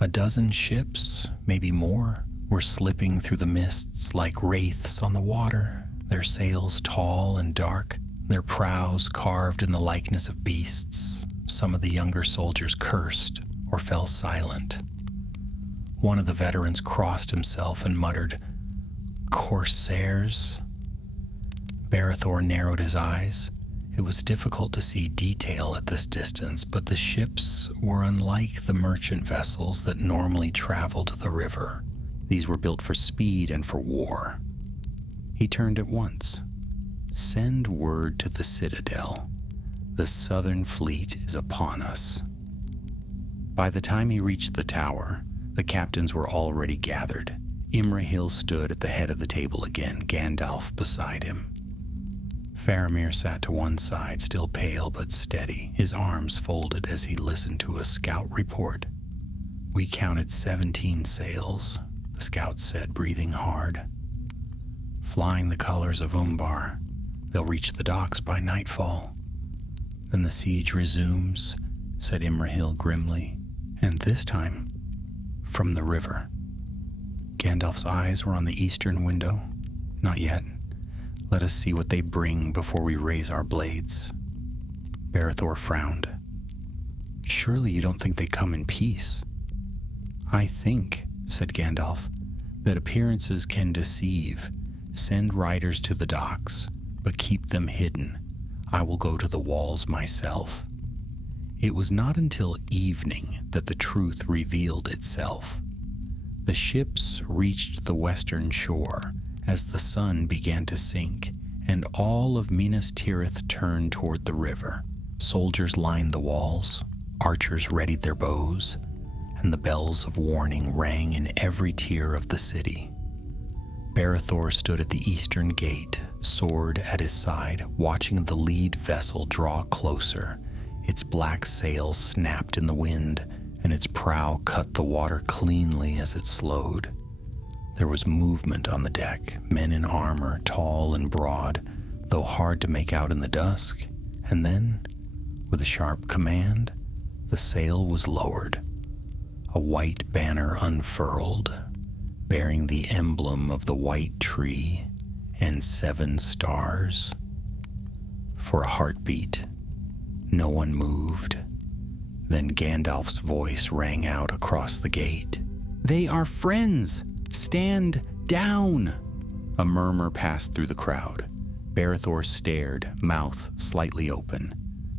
A dozen ships, maybe more, were slipping through the mists like wraiths on the water, their sails tall and dark, their prows carved in the likeness of beasts. Some of the younger soldiers cursed or fell silent. One of the veterans crossed himself and muttered, "Corsairs?" Barethor narrowed his eyes. It was difficult to see detail at this distance, but the ships were unlike the merchant vessels that normally traveled the river. These were built for speed and for war. He turned at once. "Send word to the citadel. The southern fleet is upon us." By the time he reached the tower, the captains were already gathered. Imrahil stood at the head of the table again, Gandalf beside him. Faramir sat to one side, still pale but steady, his arms folded as he listened to a scout report. "We counted 17 sails," the scout said, breathing hard. "Flying the colors of Umbar. They'll reach the docks by nightfall. Then the siege resumes," said Imrahil grimly, "and this time, from the river." Gandalf's eyes were on the eastern window. "Not yet. Let us see what they bring before we raise our blades." Barethor frowned. "Surely you don't think they come in peace?" "I think," said Gandalf, "that appearances can deceive. Send riders to the docks, but keep them hidden. I will go to the walls myself." It was not until evening that the truth revealed itself. The ships reached the western shore as the sun began to sink, and all of Minas Tirith turned toward the river. Soldiers lined the walls, archers readied their bows, and the bells of warning rang in every tier of the city. Barethor stood at the eastern gate, sword at his side, watching the lead vessel draw closer. Its black sails snapped in the wind, and its prow cut the water cleanly as it slowed. There was movement on the deck, men in armor, tall and broad, though hard to make out in the dusk, and then, with a sharp command, The sail was lowered. A white banner unfurled, bearing the emblem of the white tree and 7 stars. For a heartbeat, no one moved. Then Gandalf's voice rang out across the gate. "They are friends! Stand down!" A murmur passed through the crowd. Barethor stared, mouth slightly open.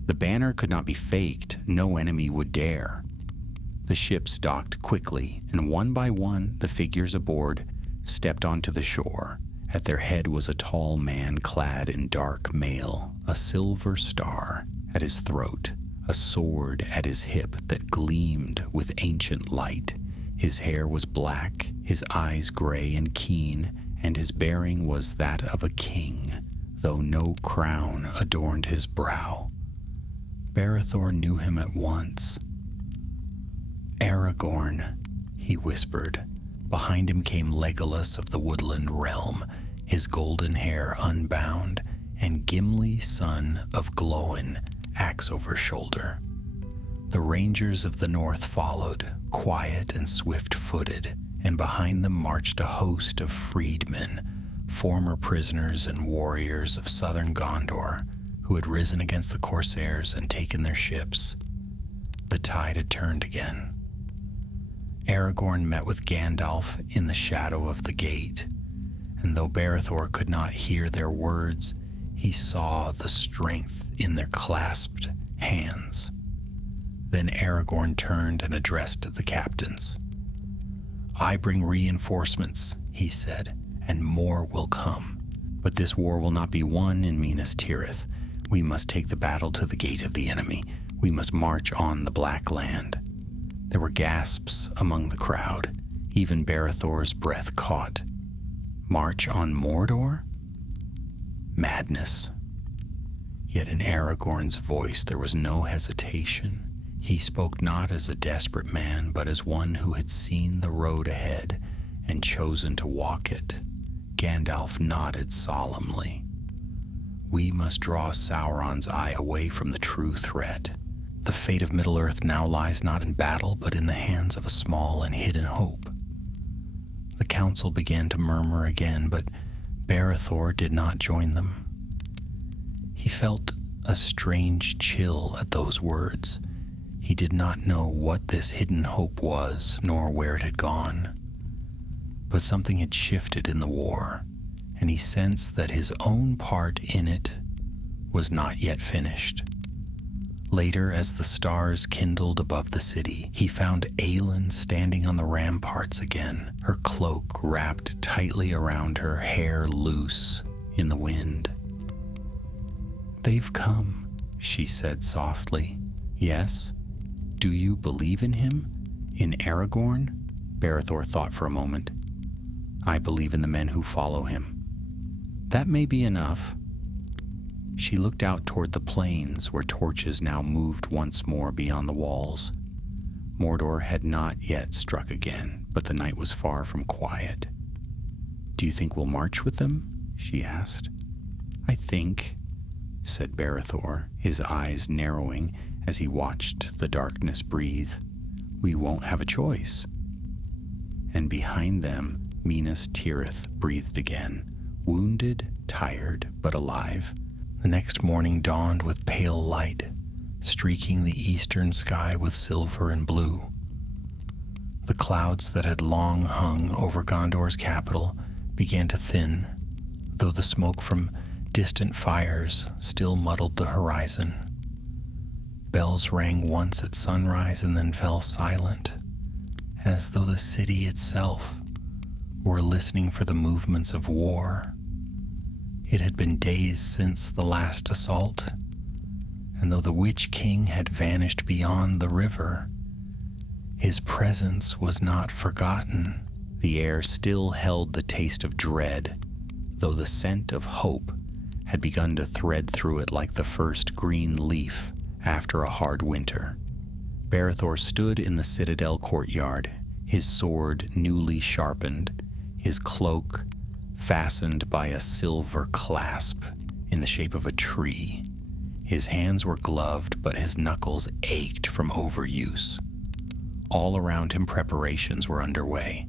The banner could not be faked. No enemy would dare. The ships docked quickly, and one by one, the figures aboard stepped onto the shore. At their head was a tall man clad in dark mail, a silver star at his throat, a sword at his hip that gleamed with ancient light. His hair was black, his eyes gray and keen, and his bearing was that of a king, though no crown adorned his brow. Barethor knew him at once. "Aragorn," he whispered. Behind him came Legolas of the woodland realm, his golden hair unbound, and Gimli, son of Glóin, axe over shoulder. The rangers of the north followed, quiet and swift-footed, and behind them marched a host of freedmen, former prisoners and warriors of southern Gondor, who had risen against the corsairs and taken their ships. The tide had turned again. Aragorn met with Gandalf in the shadow of the gate, and though Barethor could not hear their words, he saw the strength in their clasped hands. Then Aragorn turned and addressed the captains. "I bring reinforcements," he said, "and more will come. But this war will not be won in Minas Tirith. We must take the battle to the gate of the enemy. We must march on the Black Land." There were gasps among the crowd. Even Barethor's breath caught. March on Mordor? Madness. Yet in Aragorn's voice there was no hesitation. He spoke not as a desperate man, but as one who had seen the road ahead and chosen to walk it. Gandalf nodded solemnly. "We must draw Sauron's eye away from the true threat. The fate of Middle-earth now lies not in battle, but in the hands of a small and hidden hope." The council began to murmur again, but Barethor did not join them. He felt a strange chill at those words. He did not know what this hidden hope was, nor where it had gone. But something had shifted in the war, and he sensed that his own part in it was not yet finished. Later, as the stars kindled above the city, he found Aelin standing on the ramparts again, her cloak wrapped tightly around her, hair loose in the wind. "They've come," she said softly. "Yes? Do you believe in him? In Aragorn?" Barethor thought for a moment. "I believe in the men who follow him." "That may be enough." She looked out toward the plains, where torches now moved once more beyond the walls. Mordor had not yet struck again, but the night was far from quiet. "Do you think we'll march with them?" she asked. "I think," said Barethor, his eyes narrowing as he watched the darkness breathe, "we won't have a choice." And behind them, Minas Tirith breathed again, wounded, tired, but alive. The next morning dawned with pale light, streaking the eastern sky with silver and blue. The clouds that had long hung over Gondor's capital began to thin, though the smoke from distant fires still muddled the horizon. Bells rang once at sunrise and then fell silent, as though the city itself were listening for the movements of war. It had been days since the last assault, and though the Witch King had vanished beyond the river, his presence was not forgotten. The air still held the taste of dread, though the scent of hope had begun to thread through it like the first green leaf after a hard winter. Barethor stood in the citadel courtyard, his sword newly sharpened, his cloak fastened by a silver clasp in the shape of a tree. His hands were gloved, but his knuckles ached from overuse. All around him preparations were underway.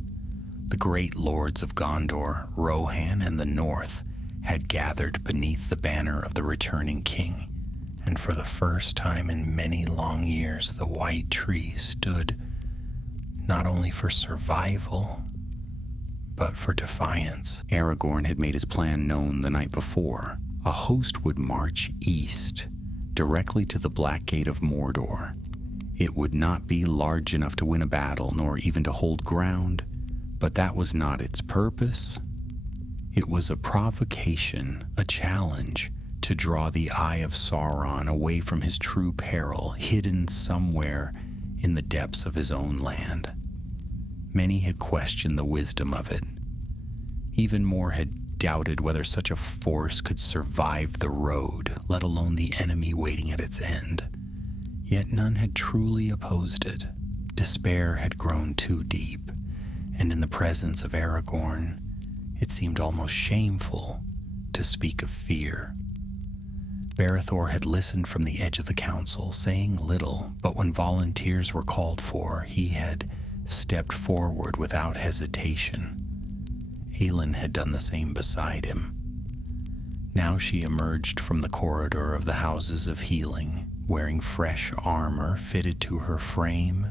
The great lords of Gondor, Rohan, and the North had gathered beneath the banner of the returning king, and for the first time in many long years, the White Tree stood not only for survival, but for defiance. Aragorn had made his plan known the night before. A host would march east, directly to the Black Gate of Mordor. It would not be large enough to win a battle, nor even to hold ground, but that was not its purpose. It was a provocation, a challenge, to draw the eye of Sauron away from his true peril, hidden somewhere in the depths of his own land. Many had questioned the wisdom of it. Even more had doubted whether such a force could survive the road, let alone the enemy waiting at its end. Yet none had truly opposed it. Despair had grown too deep, and in the presence of Aragorn, it seemed almost shameful to speak of fear. Barethor had listened from the edge of the council, saying little, but when volunteers were called for, he had stepped forward without hesitation. Aelin had done the same beside him. Now she emerged from the corridor of the Houses of Healing, wearing fresh armor fitted to her frame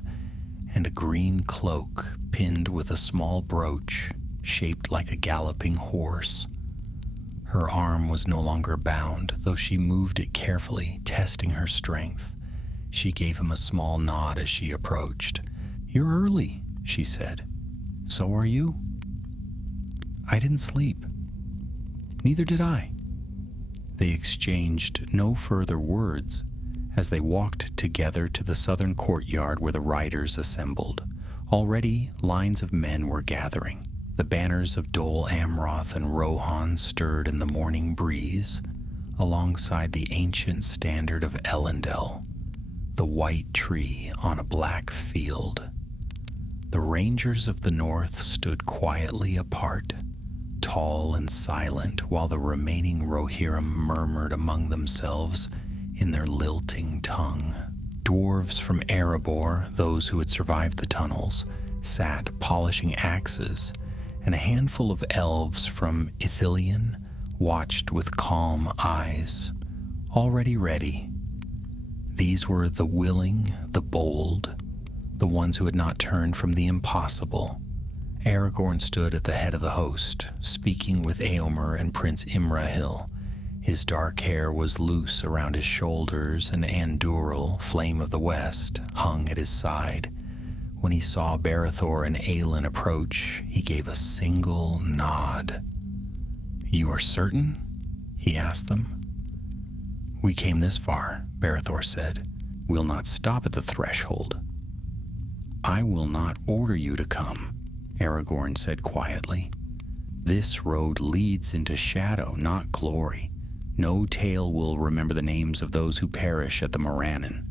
and a green cloak pinned with a small brooch shaped like a galloping horse. Her arm was no longer bound, though she moved it carefully, testing her strength. She gave him a small nod as she approached. "You're early," she said. "So are you." "I didn't sleep." "Neither did I." They exchanged no further words as they walked together to the southern courtyard where the riders assembled. Already lines of men were gathering. The banners of Dol Amroth and Rohan stirred in the morning breeze, alongside the ancient standard of Elendil, the White Tree on a black field. The rangers of the north stood quietly apart, tall and silent, while the remaining Rohirrim murmured among themselves in their lilting tongue. Dwarves from Erebor, those who had survived the tunnels, sat polishing axes, and a handful of elves from Ithilien watched with calm eyes, already ready. These were the willing, the bold, the ones who had not turned from the impossible. Aragorn stood at the head of the host, speaking with Éomer and Prince Imrahil. His dark hair was loose around his shoulders, and Andúril, Flame of the West, hung at his side. When he saw Barethor and Aelin approach, he gave a single nod. "You are certain?" he asked them. "We came this far," Barethor said. "We'll not stop at the threshold." "I will not order you to come," Aragorn said quietly. "This road leads into shadow, not glory. No tale will remember the names of those who perish at the Morannon."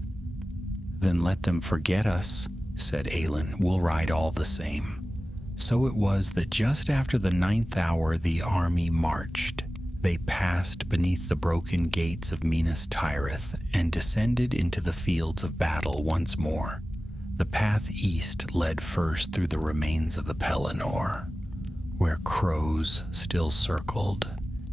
"Then let them forget us," said Aelin. "We'll ride all the same." So it was that just after the 9th hour the army marched. They passed beneath the broken gates of Minas Tirith and descended into the fields of battle once more. The path east led first through the remains of the Pelennor, where crows still circled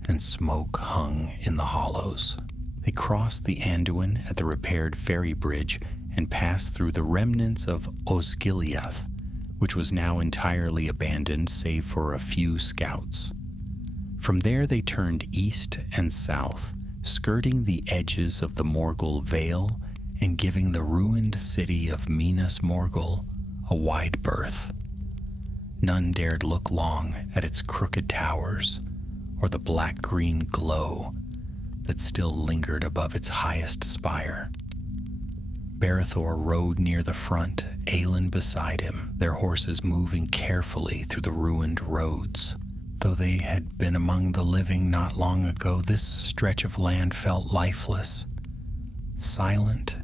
and smoke hung in the hollows. They crossed the Anduin at the repaired ferry bridge and passed through the remnants of Osgiliath, which was now entirely abandoned save for a few scouts. From there they turned east and south, skirting the edges of the Morgul Vale and giving the ruined city of Minas Morgul a wide berth. None dared look long at its crooked towers or the black-green glow that still lingered above its highest spire. Barethor rode near the front, Aelin beside him, their horses moving carefully through the ruined roads. Though they had been among the living not long ago, this stretch of land felt lifeless, silent,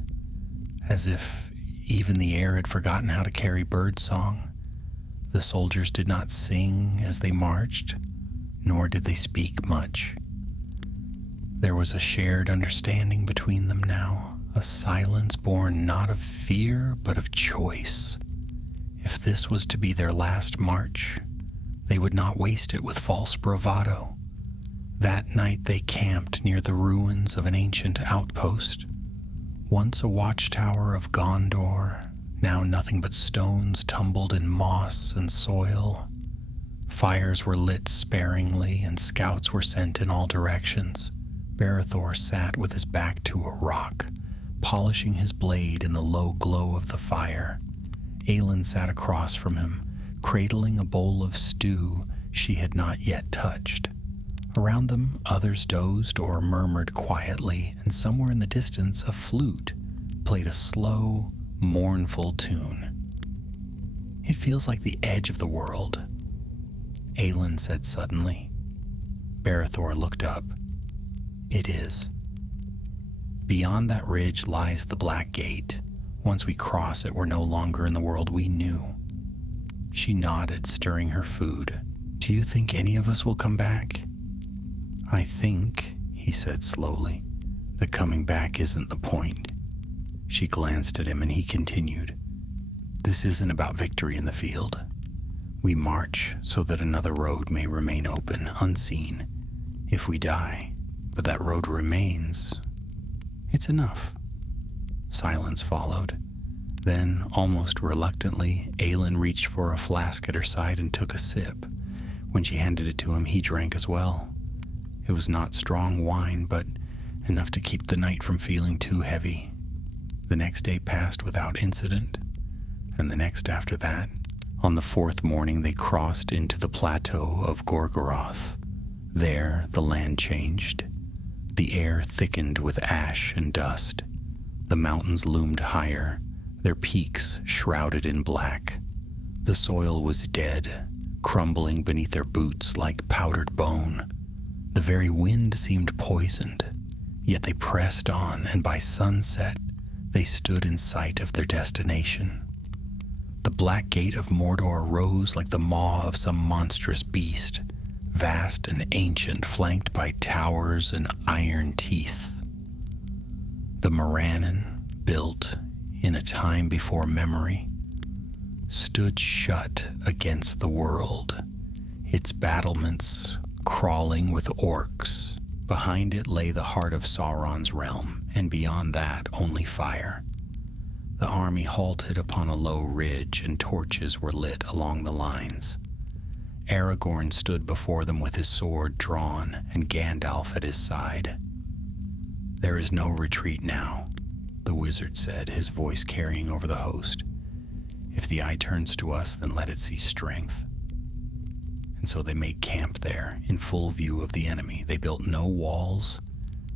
as if even the air had forgotten how to carry birdsong. The soldiers did not sing as they marched, nor did they speak much. There was a shared understanding between them now, a silence born not of fear but of choice. If this was to be their last march, they would not waste it with false bravado. That night they camped near the ruins of an ancient outpost, once a watchtower of Gondor, now nothing but stones tumbled in moss and soil. Fires were lit sparingly and scouts were sent in all directions. Berethor sat with his back to a rock, polishing his blade in the low glow of the fire. Aelin sat across from him, cradling a bowl of stew she had not yet touched. Around them, others dozed or murmured quietly, and somewhere in the distance, a flute played a slow, mournful tune. "It feels like the edge of the world," Aelin said suddenly. Berethor looked up. "It is. Beyond that ridge lies the Black Gate. Once we cross it, we're no longer in the world we knew." She nodded, stirring her food. "Do you think any of us will come back?" "I think," he said slowly, "that coming back isn't the point." She glanced at him and he continued, "This isn't about victory in the field. We march so that another road may remain open, unseen, if we die, but that road remains. It's enough." Silence followed. Then, almost reluctantly, Aelin reached for a flask at her side and took a sip. When she handed it to him, he drank as well. It was not strong wine, but enough to keep the night from feeling too heavy. The next day passed without incident, and the next after that. On the fourth morning, they crossed into the plateau of Gorgoroth. There, the land changed. The air thickened with ash and dust. The mountains loomed higher, their peaks shrouded in black. The soil was dead, crumbling beneath their boots like powdered bone. The very wind seemed poisoned, yet they pressed on, and by sunset, they stood in sight of their destination. The Black Gate of Mordor rose like the maw of some monstrous beast, vast and ancient, flanked by towers and iron teeth. The Morannon, built in a time before memory, stood shut against the world, its battlements crawling with orcs. Behind it lay the heart of Sauron's realm, and beyond that only fire. The army halted upon a low ridge, and torches were lit along the lines. Aragorn stood before them with his sword drawn, and Gandalf at his side. "There is no retreat now," the wizard said, his voice carrying over the host. "If the eye turns to us, then let it see strength." And so they made camp there, in full view of the enemy. They built no walls,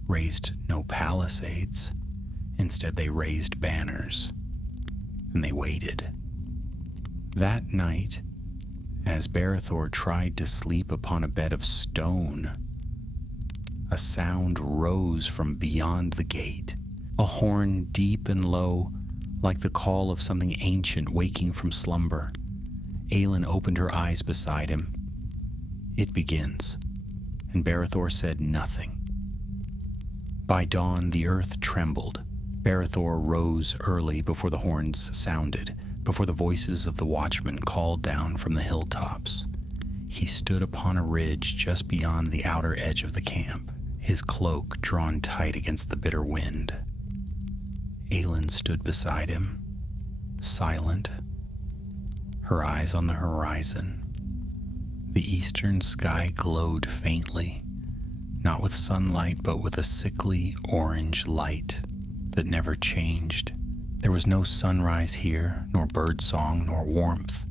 raised no palisades. Instead, they raised banners, and they waited. That night, as Berethor tried to sleep upon a bed of stone, a sound rose from beyond the gate, a horn deep and low, like the call of something ancient waking from slumber. Aelin opened her eyes beside him. "It begins," and Berethor said nothing. By dawn, the earth trembled. Berethor rose early before the horns sounded, before the voices of the watchmen called down from the hilltops. He stood upon a ridge just beyond the outer edge of the camp, his cloak drawn tight against the bitter wind. Aelin stood beside him, silent, her eyes on the horizon. The eastern sky glowed faintly, not with sunlight, but with a sickly orange light that never changed. There was no sunrise here, nor birdsong, nor warmth.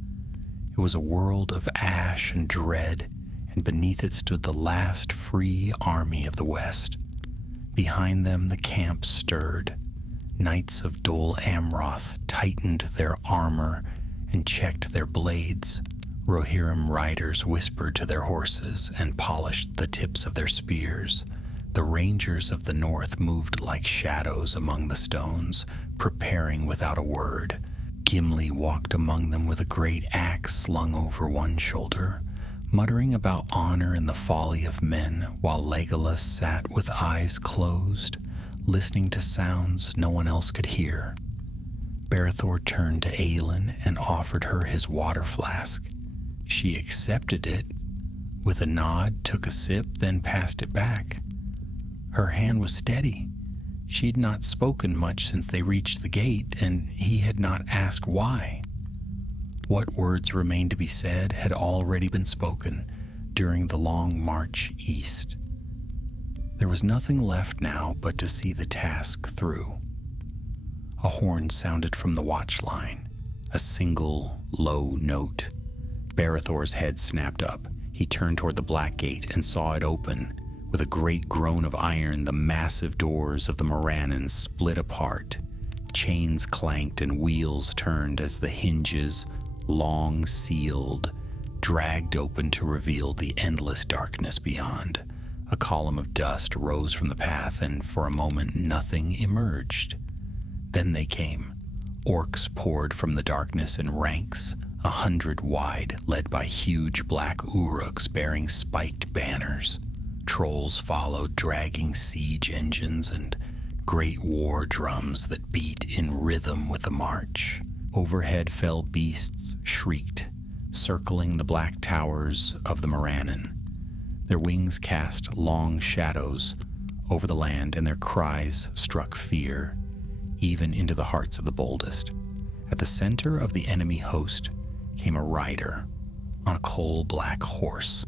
It was a world of ash and dread, and beneath it stood the last free army of the West. Behind them the camp stirred. Knights of Dol Amroth tightened their armor and checked their blades. Rohirrim riders whispered to their horses and polished the tips of their spears. The rangers of the north moved like shadows among the stones, preparing without a word. Gimli walked among them with a great axe slung over one shoulder. muttering about honor and the folly of men, while Legolas sat with eyes closed, listening to sounds no one else could hear. Berethor turned to Aelin and offered her his water flask. She accepted it, with a nod, took a sip, then passed it back. Her hand was steady. She'd not spoken much since they reached the gate, and he had not asked why. What words remained to be said had already been spoken during the long march east. There was nothing left now but to see the task through. A horn sounded from the watch line, a single, low note. Berethor's head snapped up. He turned toward the black gate and saw it open. With a great groan of iron, the massive doors of the Morannons split apart. Chains clanked and wheels turned as the hinges, long sealed, dragged open to reveal the endless darkness beyond. A column of dust rose from the path, and for a moment nothing emerged. Then they came. Orcs poured from the darkness in ranks, 100 wide, led by huge black uruks bearing spiked banners. Trolls followed, dragging siege engines and great war drums that beat in rhythm with the march. Overhead fell beasts shrieked, circling the black towers of the Morannon. Their wings cast long shadows over the land, and their cries struck fear, even into the hearts of the boldest. At the center of the enemy host came a rider on a coal-black horse.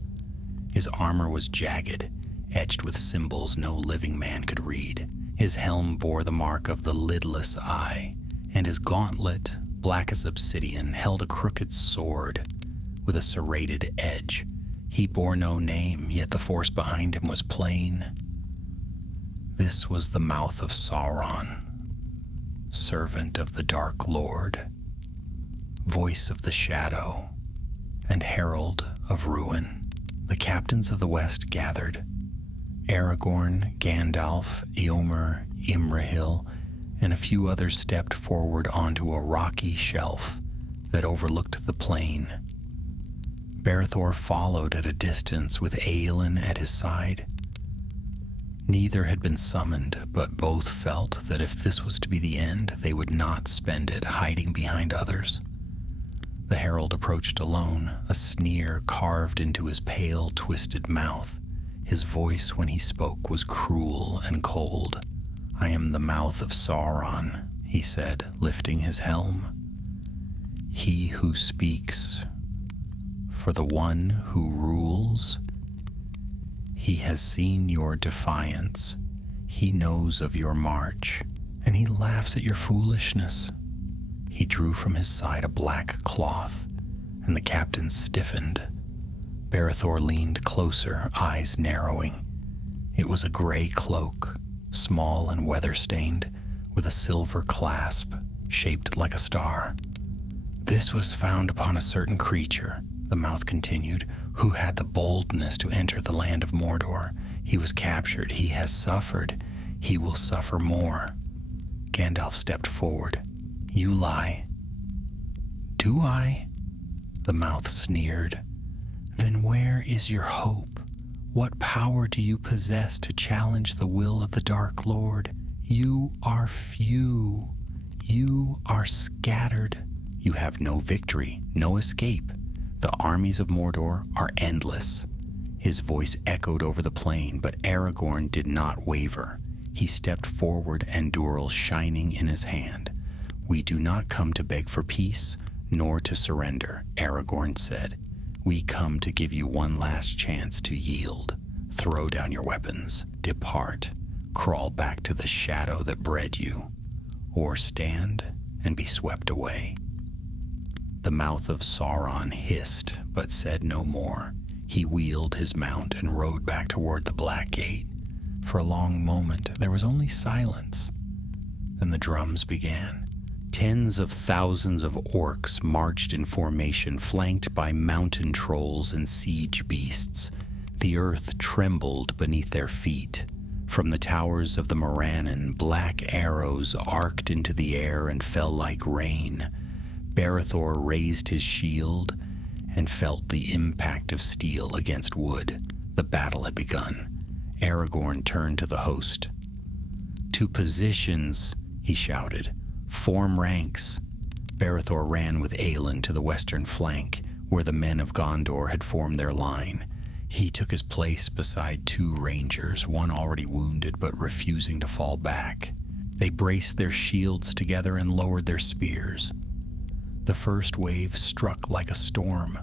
His armor was jagged, etched with symbols no living man could read. His helm bore the mark of the lidless eye, and his gauntlet, black as obsidian, held a crooked sword with a serrated edge. He bore no name, yet the force behind him was plain. This was the mouth of Sauron, servant of the Dark Lord, voice of the shadow, and herald of ruin. The captains of the West gathered. Aragorn, Gandalf, Eomer, Imrahil, and a few others stepped forward onto a rocky shelf that overlooked the plain. Berethor followed at a distance with Aelin at his side. Neither had been summoned, but both felt that if this was to be the end, they would not spend it hiding behind others. The herald approached alone, a sneer carved into his pale, twisted mouth. His voice, when he spoke, was cruel and cold. "I am the mouth of Sauron," he said, lifting his helm. "He who speaks for the one who rules. He has seen your defiance. He knows of your march, and he laughs at your foolishness." He drew from his side a black cloth, and the captains stiffened. Berethor leaned closer, eyes narrowing. It was a gray cloak, small and weather-stained, with a silver clasp shaped like a star. "This was found upon a certain creature," the mouth continued, "who had the boldness to enter the land of Mordor. He was captured. He has suffered. He will suffer more." Gandalf stepped forward. "You lie." "Do I?" The mouth sneered. "Then where is your hope? What power do you possess to challenge the will of the Dark Lord? You are few. You are scattered. You have no victory, no escape. The armies of Mordor are endless." His voice echoed over the plain, but Aragorn did not waver. He stepped forward, Andúril shining in his hand. "We do not come to beg for peace, nor to surrender," Aragorn said. "We come to give you one last chance to yield. Throw down your weapons, depart, crawl back to the shadow that bred you, or stand and be swept away." The mouth of Sauron hissed, but said no more. He wheeled his mount and rode back toward the Black Gate. For a long moment, there was only silence. Then the drums began. Tens of thousands of orcs marched in formation, flanked by mountain trolls and siege beasts. The earth trembled beneath their feet. From the towers of the Morannon, black arrows arced into the air and fell like rain. Berethor raised his shield, and felt the impact of steel against wood. The battle had begun. Aragorn turned to the host. "To positions," he shouted. "Form ranks." Barethor ran with Aelin to the western flank, where the men of Gondor had formed their line. He took his place beside two rangers, one already wounded but refusing to fall back. They braced their shields together and lowered their spears. The first wave struck like a storm.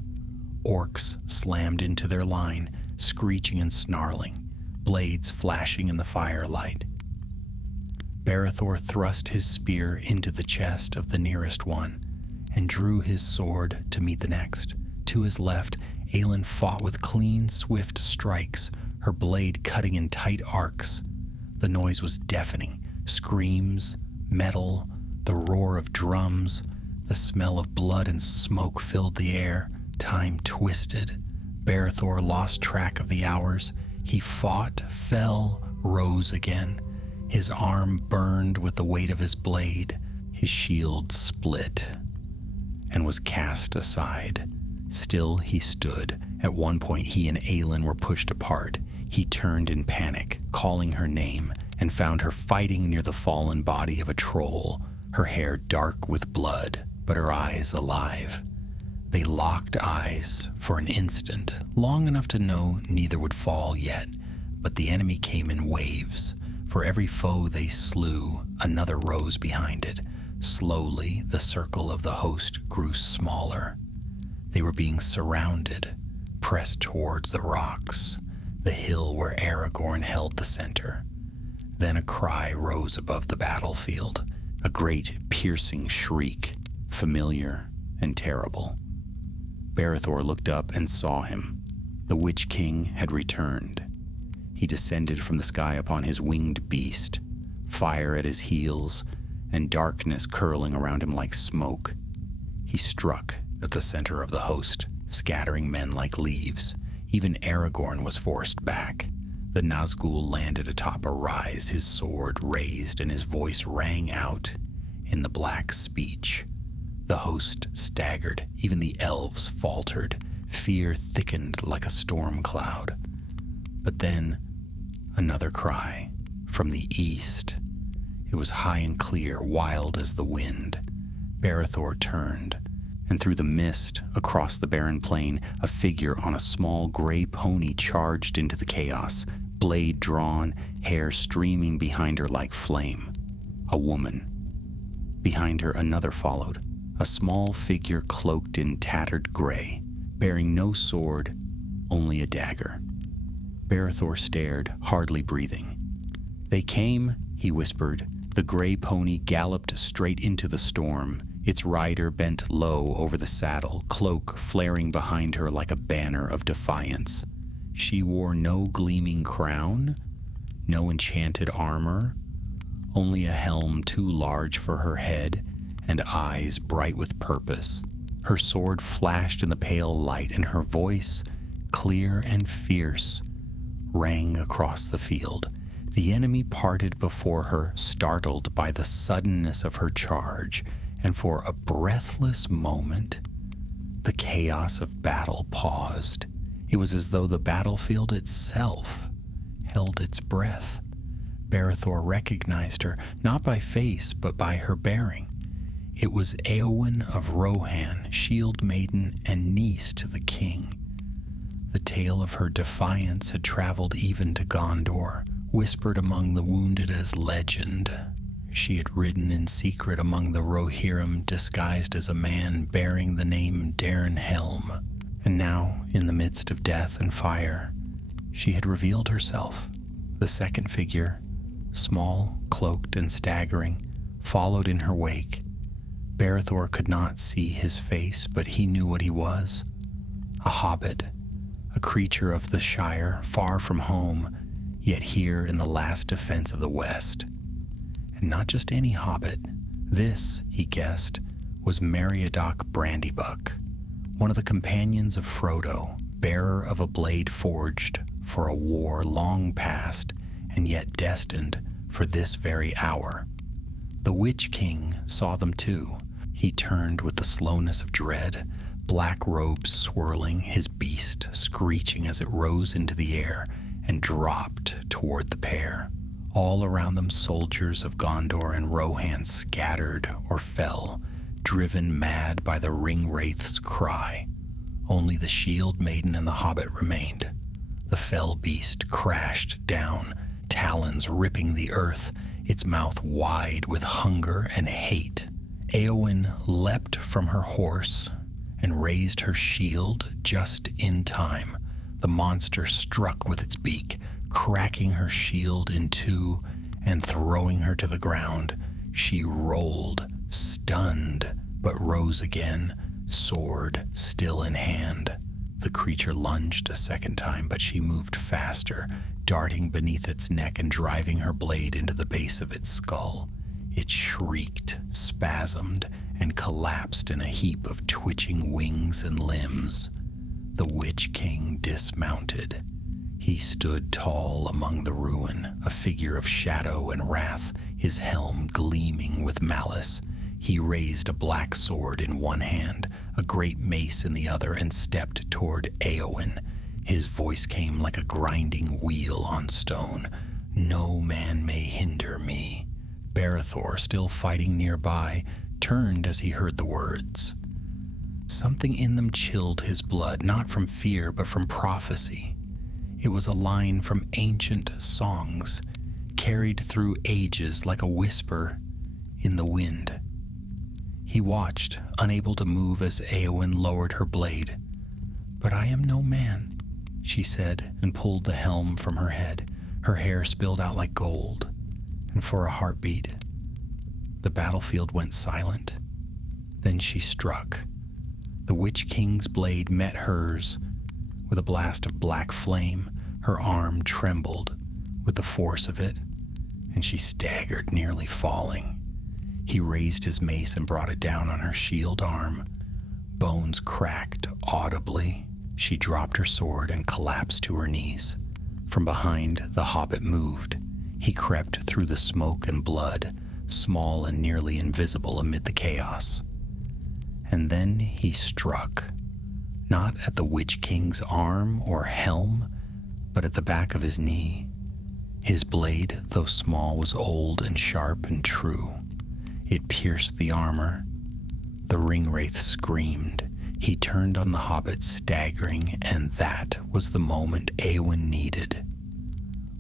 Orcs slammed into their line, screeching and snarling, blades flashing in the firelight. Barethor thrust his spear into the chest of the nearest one and drew his sword to meet the next. To his left, Aelin fought with clean, swift strikes, her blade cutting in tight arcs. The noise was deafening. Screams, metal, the roar of drums, the smell of blood and smoke filled the air. Time twisted. Barethor lost track of the hours. He fought, fell, rose again. His arm burned with the weight of his blade. His shield split and was cast aside. Still he stood. At one point he and Aelin were pushed apart. He turned in panic, calling her name, and found her fighting near the fallen body of a troll, her hair dark with blood, but her eyes alive. They locked eyes for an instant, long enough to know neither would fall yet, but the enemy came in waves. For every foe they slew, another rose behind it. Slowly, the circle of the host grew smaller. They were being surrounded, pressed towards the rocks, the hill where Aragorn held the center. Then a cry rose above the battlefield, a great piercing shriek, familiar and terrible. Barethor looked up and saw him. The Witch King had returned. He descended from the sky upon his winged beast, fire at his heels, and darkness curling around him like smoke. He struck at the center of the host, scattering men like leaves. Even Aragorn was forced back. The Nazgûl landed atop a rise, his sword raised, and his voice rang out in the black speech. The host staggered, even the elves faltered. Fear thickened like a storm cloud. But then, another cry from the east. It was high and clear, wild as the wind. Barethor turned, and through the mist, across the barren plain, a figure on a small gray pony charged into the chaos, blade drawn, hair streaming behind her like flame. A woman. Behind her, another followed, a small figure cloaked in tattered gray, bearing no sword, only a dagger. Barethor stared, hardly breathing. "They came," he whispered. The gray pony galloped straight into the storm. Its rider bent low over the saddle, cloak flaring behind her like a banner of defiance. She wore no gleaming crown, no enchanted armor, only a helm too large for her head and eyes bright with purpose. Her sword flashed in the pale light, and her voice, clear and fierce, rang across the field. The enemy parted before her, startled by the suddenness of her charge, and for a breathless moment, the chaos of battle paused. It was as though the battlefield itself held its breath. Barethor recognized her, not by face, but by her bearing. It was Éowyn of Rohan, shield maiden and niece to the king. The tale of her defiance had traveled even to Gondor, whispered among the wounded as legend. She had ridden in secret among the Rohirrim, disguised as a man bearing the name Darenhelm. And now, in the midst of death and fire, she had revealed herself. The second figure, small, cloaked, and staggering, followed in her wake. Barethor could not see his face, but he knew what he was. A hobbit, a creature of the Shire, far from home, yet here in the last defense of the West. And not just any hobbit. This, he guessed, was Meriadoc Brandybuck, one of the companions of Frodo, bearer of a blade forged for a war long past and yet destined for this very hour. The Witch King saw them too. He turned with the slowness of dread, black robes swirling, his beast screeching as it rose into the air and dropped toward the pair. All around them soldiers of Gondor and Rohan scattered or fell, driven mad by the ring-wraith's cry. Only the shield maiden and the hobbit remained. The fell beast crashed down, talons ripping the earth, its mouth wide with hunger and hate. Éowyn leapt from her horse and raised her shield just in time. The monster struck with its beak, cracking her shield in two and throwing her to the ground. She rolled, stunned, but rose again, sword still in hand. The creature lunged a second time, but she moved faster, darting beneath its neck and driving her blade into the base of its skull. It shrieked, spasmed, and collapsed in a heap of twitching wings and limbs. The Witch King dismounted. He stood tall among the ruin, a figure of shadow and wrath, his helm gleaming with malice. He raised a black sword in one hand, a great mace in the other, and stepped toward Éowyn. His voice came like a grinding wheel on stone. "No man may hinder me." Barethor, still fighting nearby, turned as he heard the words. Something in them chilled his blood, not from fear, but from prophecy. It was a line from ancient songs, carried through ages like a whisper in the wind. He watched, unable to move as Éowyn lowered her blade. "But I am no man," she said, and pulled the helm from her head. Her hair spilled out like gold, and for a heartbeat, the battlefield went silent. Then she struck. The Witch King's blade met hers with a blast of black flame. Her arm trembled with the force of it, and she staggered, nearly falling. He raised his mace and brought it down on her shield arm. Bones cracked audibly. She dropped her sword and collapsed to her knees. From behind, the hobbit moved. He crept through the smoke and blood, small and nearly invisible amid the chaos. And then he struck, not at the Witch King's arm or helm, but at the back of his knee. His blade, though small, was old and sharp and true. It pierced the armor. The ringwraith screamed. He turned on the hobbit, staggering, and that was the moment Éowyn needed.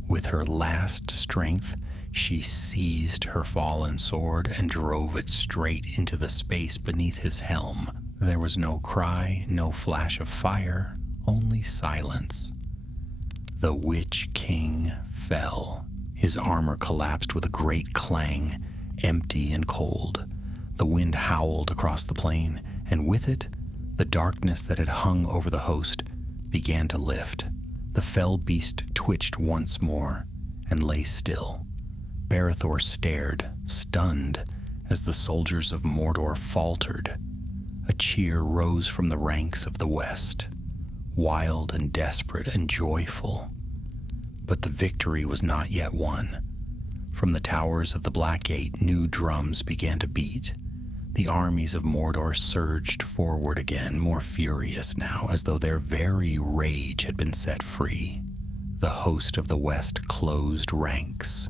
With her last strength, she seized her fallen sword and drove it straight into the space beneath his helm. There was no cry, no flash of fire, only silence. The Witch King fell. His armor collapsed with a great clang, empty and cold. The wind howled across the plain, and with it, the darkness that had hung over the host began to lift. The fell beast twitched once more and lay still. Barethor stared, stunned, as the soldiers of Mordor faltered. A cheer rose from the ranks of the west, wild and desperate and joyful. But the victory was not yet won. From the towers of the Black Gate, new drums began to beat. The armies of Mordor surged forward again, more furious now, as though their very rage had been set free. The host of the West closed ranks.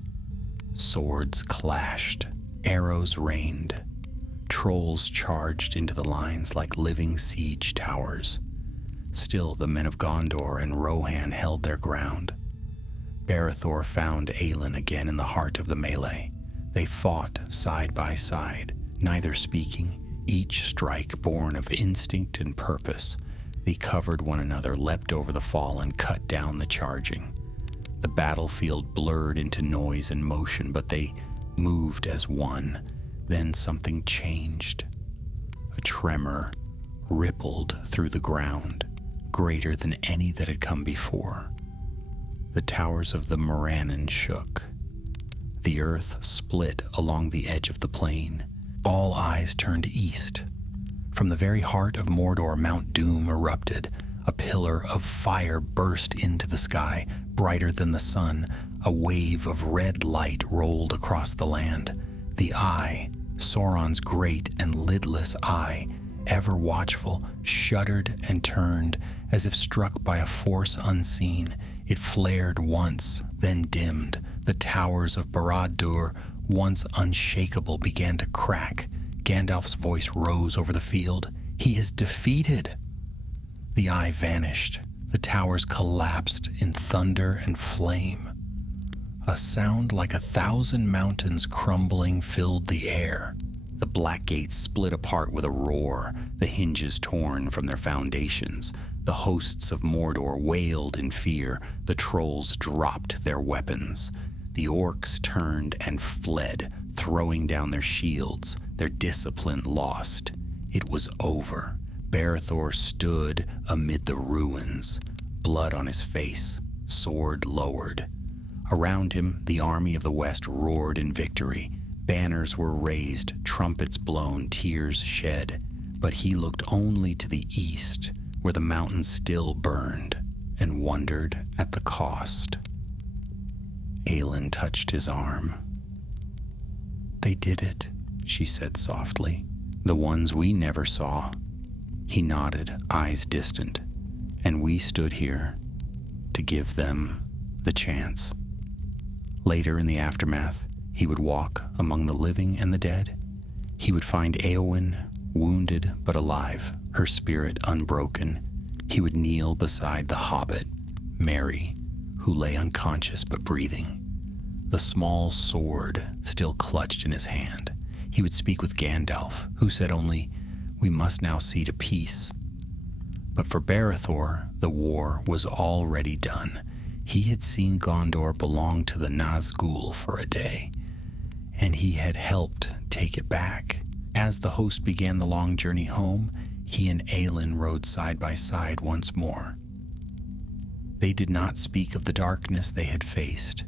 Swords clashed, arrows rained. Trolls charged into the lines like living siege towers. Still, the men of Gondor and Rohan held their ground. Barethor found Aelin again in the heart of the melee. They fought side by side, neither speaking, each strike born of instinct and purpose. They covered one another, leapt over the fall, and cut down the charging. The battlefield blurred into noise and motion, but they moved as one. Then something changed. A tremor rippled through the ground, greater than any that had come before. The towers of the Morannon shook. The earth split along the edge of the plain. All eyes turned east. From the very heart of Mordor, Mount Doom erupted. A pillar of fire burst into the sky, brighter than the sun. A wave of red light rolled across the land. The eye, Sauron's great and lidless eye, ever watchful, shuddered and turned, as if struck by a force unseen. It flared once, then dimmed. The towers of Barad-dûr, once unshakable, began to crack. Gandalf's voice rose over the field. "He is defeated!" The eye vanished. The towers collapsed in thunder and flame. A sound like 1,000 mountains crumbling filled the air. The black gates split apart with a roar, the hinges torn from their foundations. The hosts of Mordor wailed in fear. The trolls dropped their weapons. The orcs turned and fled, throwing down their shields, their discipline lost. It was over. Barethor stood amid the ruins, blood on his face, sword lowered. Around him, the army of the West roared in victory. Banners were raised, trumpets blown, tears shed. But he looked only to the east, where the mountains still burned, and wondered at the cost. Aelin touched his arm. "They did it," she said softly. "The ones we never saw." He nodded, eyes distant, and we stood here to give them the chance. Later in the aftermath, he would walk among the living and the dead. He would find Éowyn, wounded but alive, her spirit unbroken. He would kneel beside the hobbit, Merry, who lay unconscious but breathing, the small sword still clutched in his hand. He would speak with Gandalf, who said only, "We must now see to peace." But for Barethor, the war was already done. He had seen Gondor belong to the Nazgûl for a day, and he had helped take it back. As the host began the long journey home, he and Aelin rode side by side once more. They did not speak of the darkness they had faced.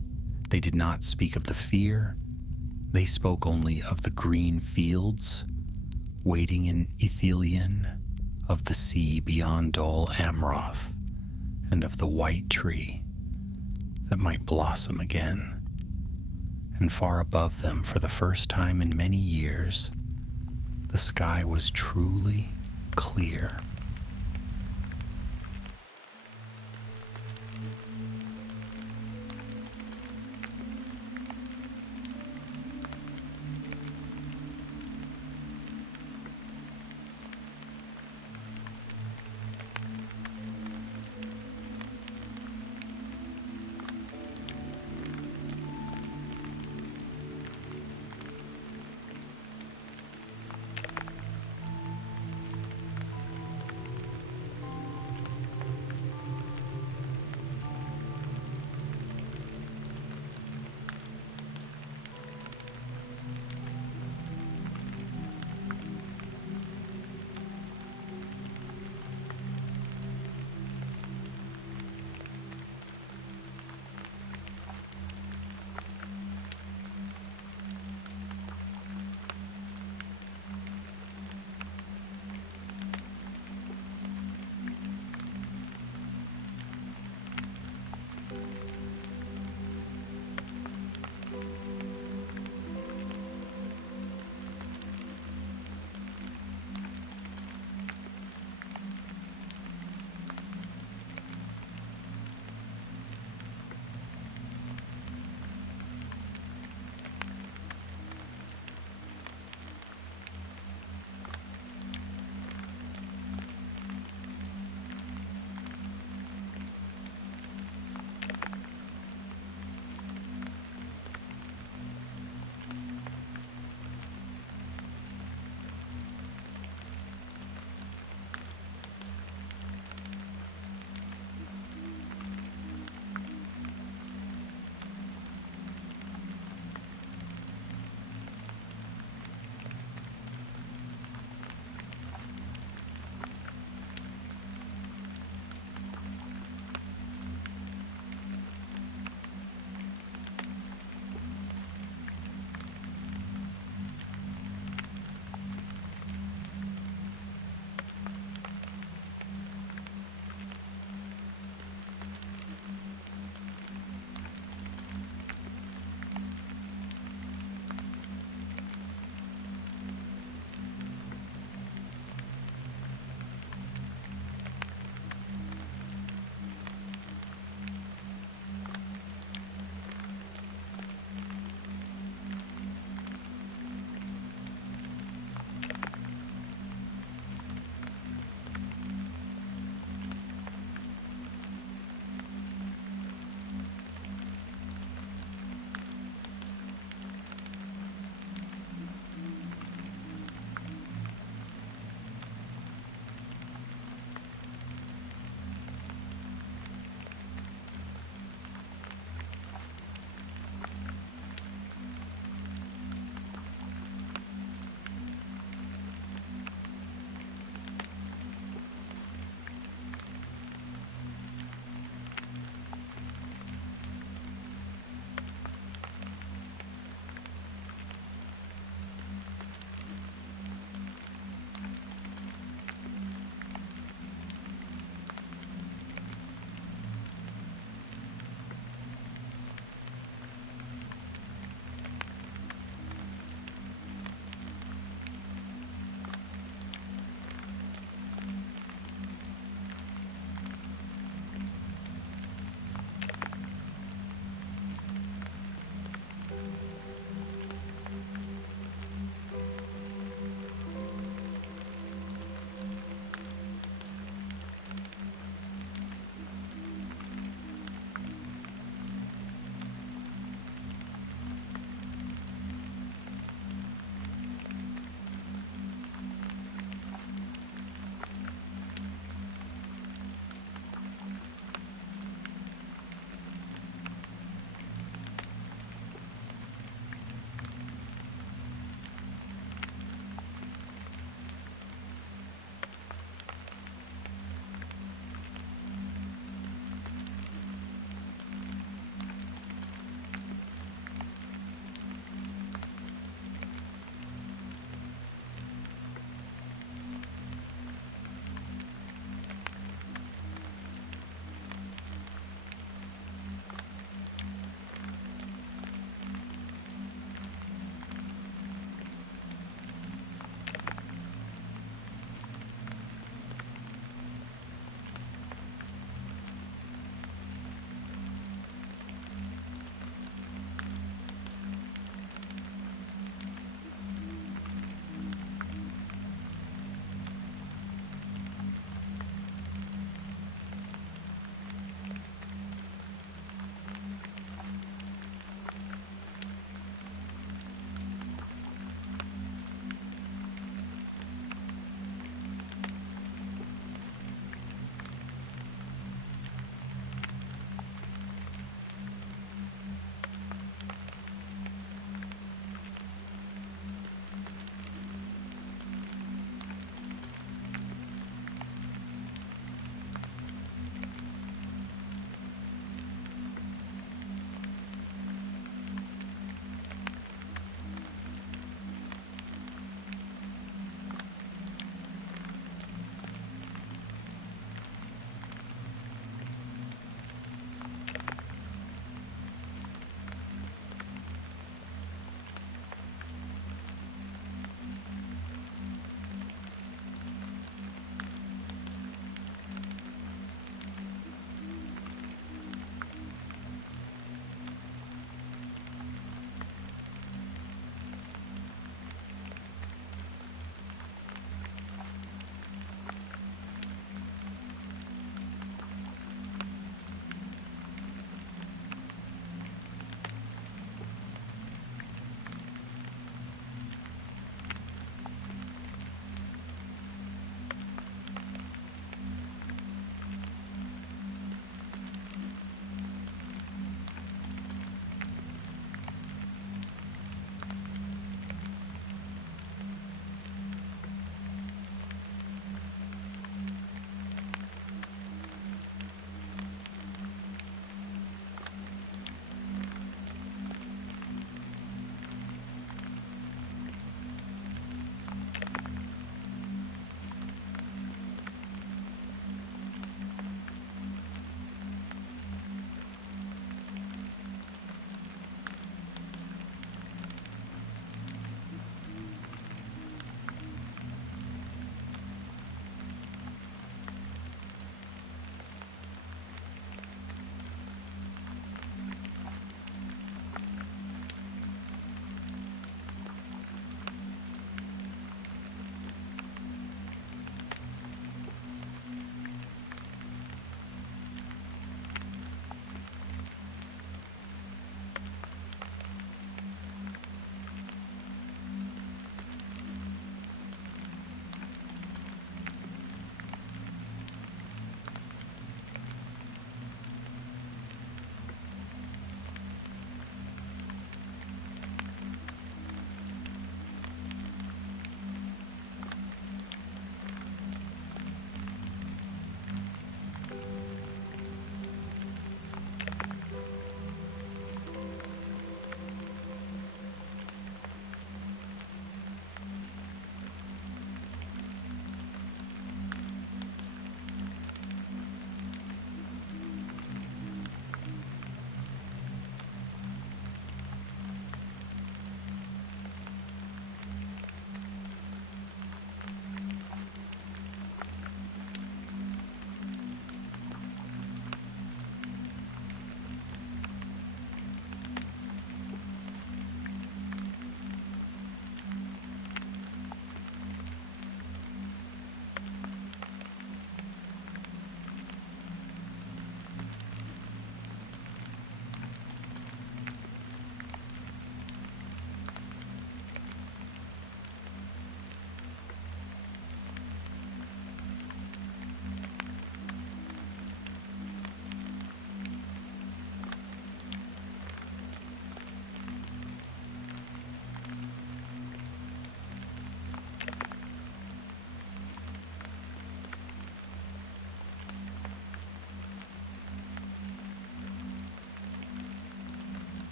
They did not speak of the fear. They spoke only of the green fields waiting in Ithilien, of the sea beyond Dol Amroth, and of the white tree that might blossom again. And far above them, for the first time in many years, the sky was truly clear.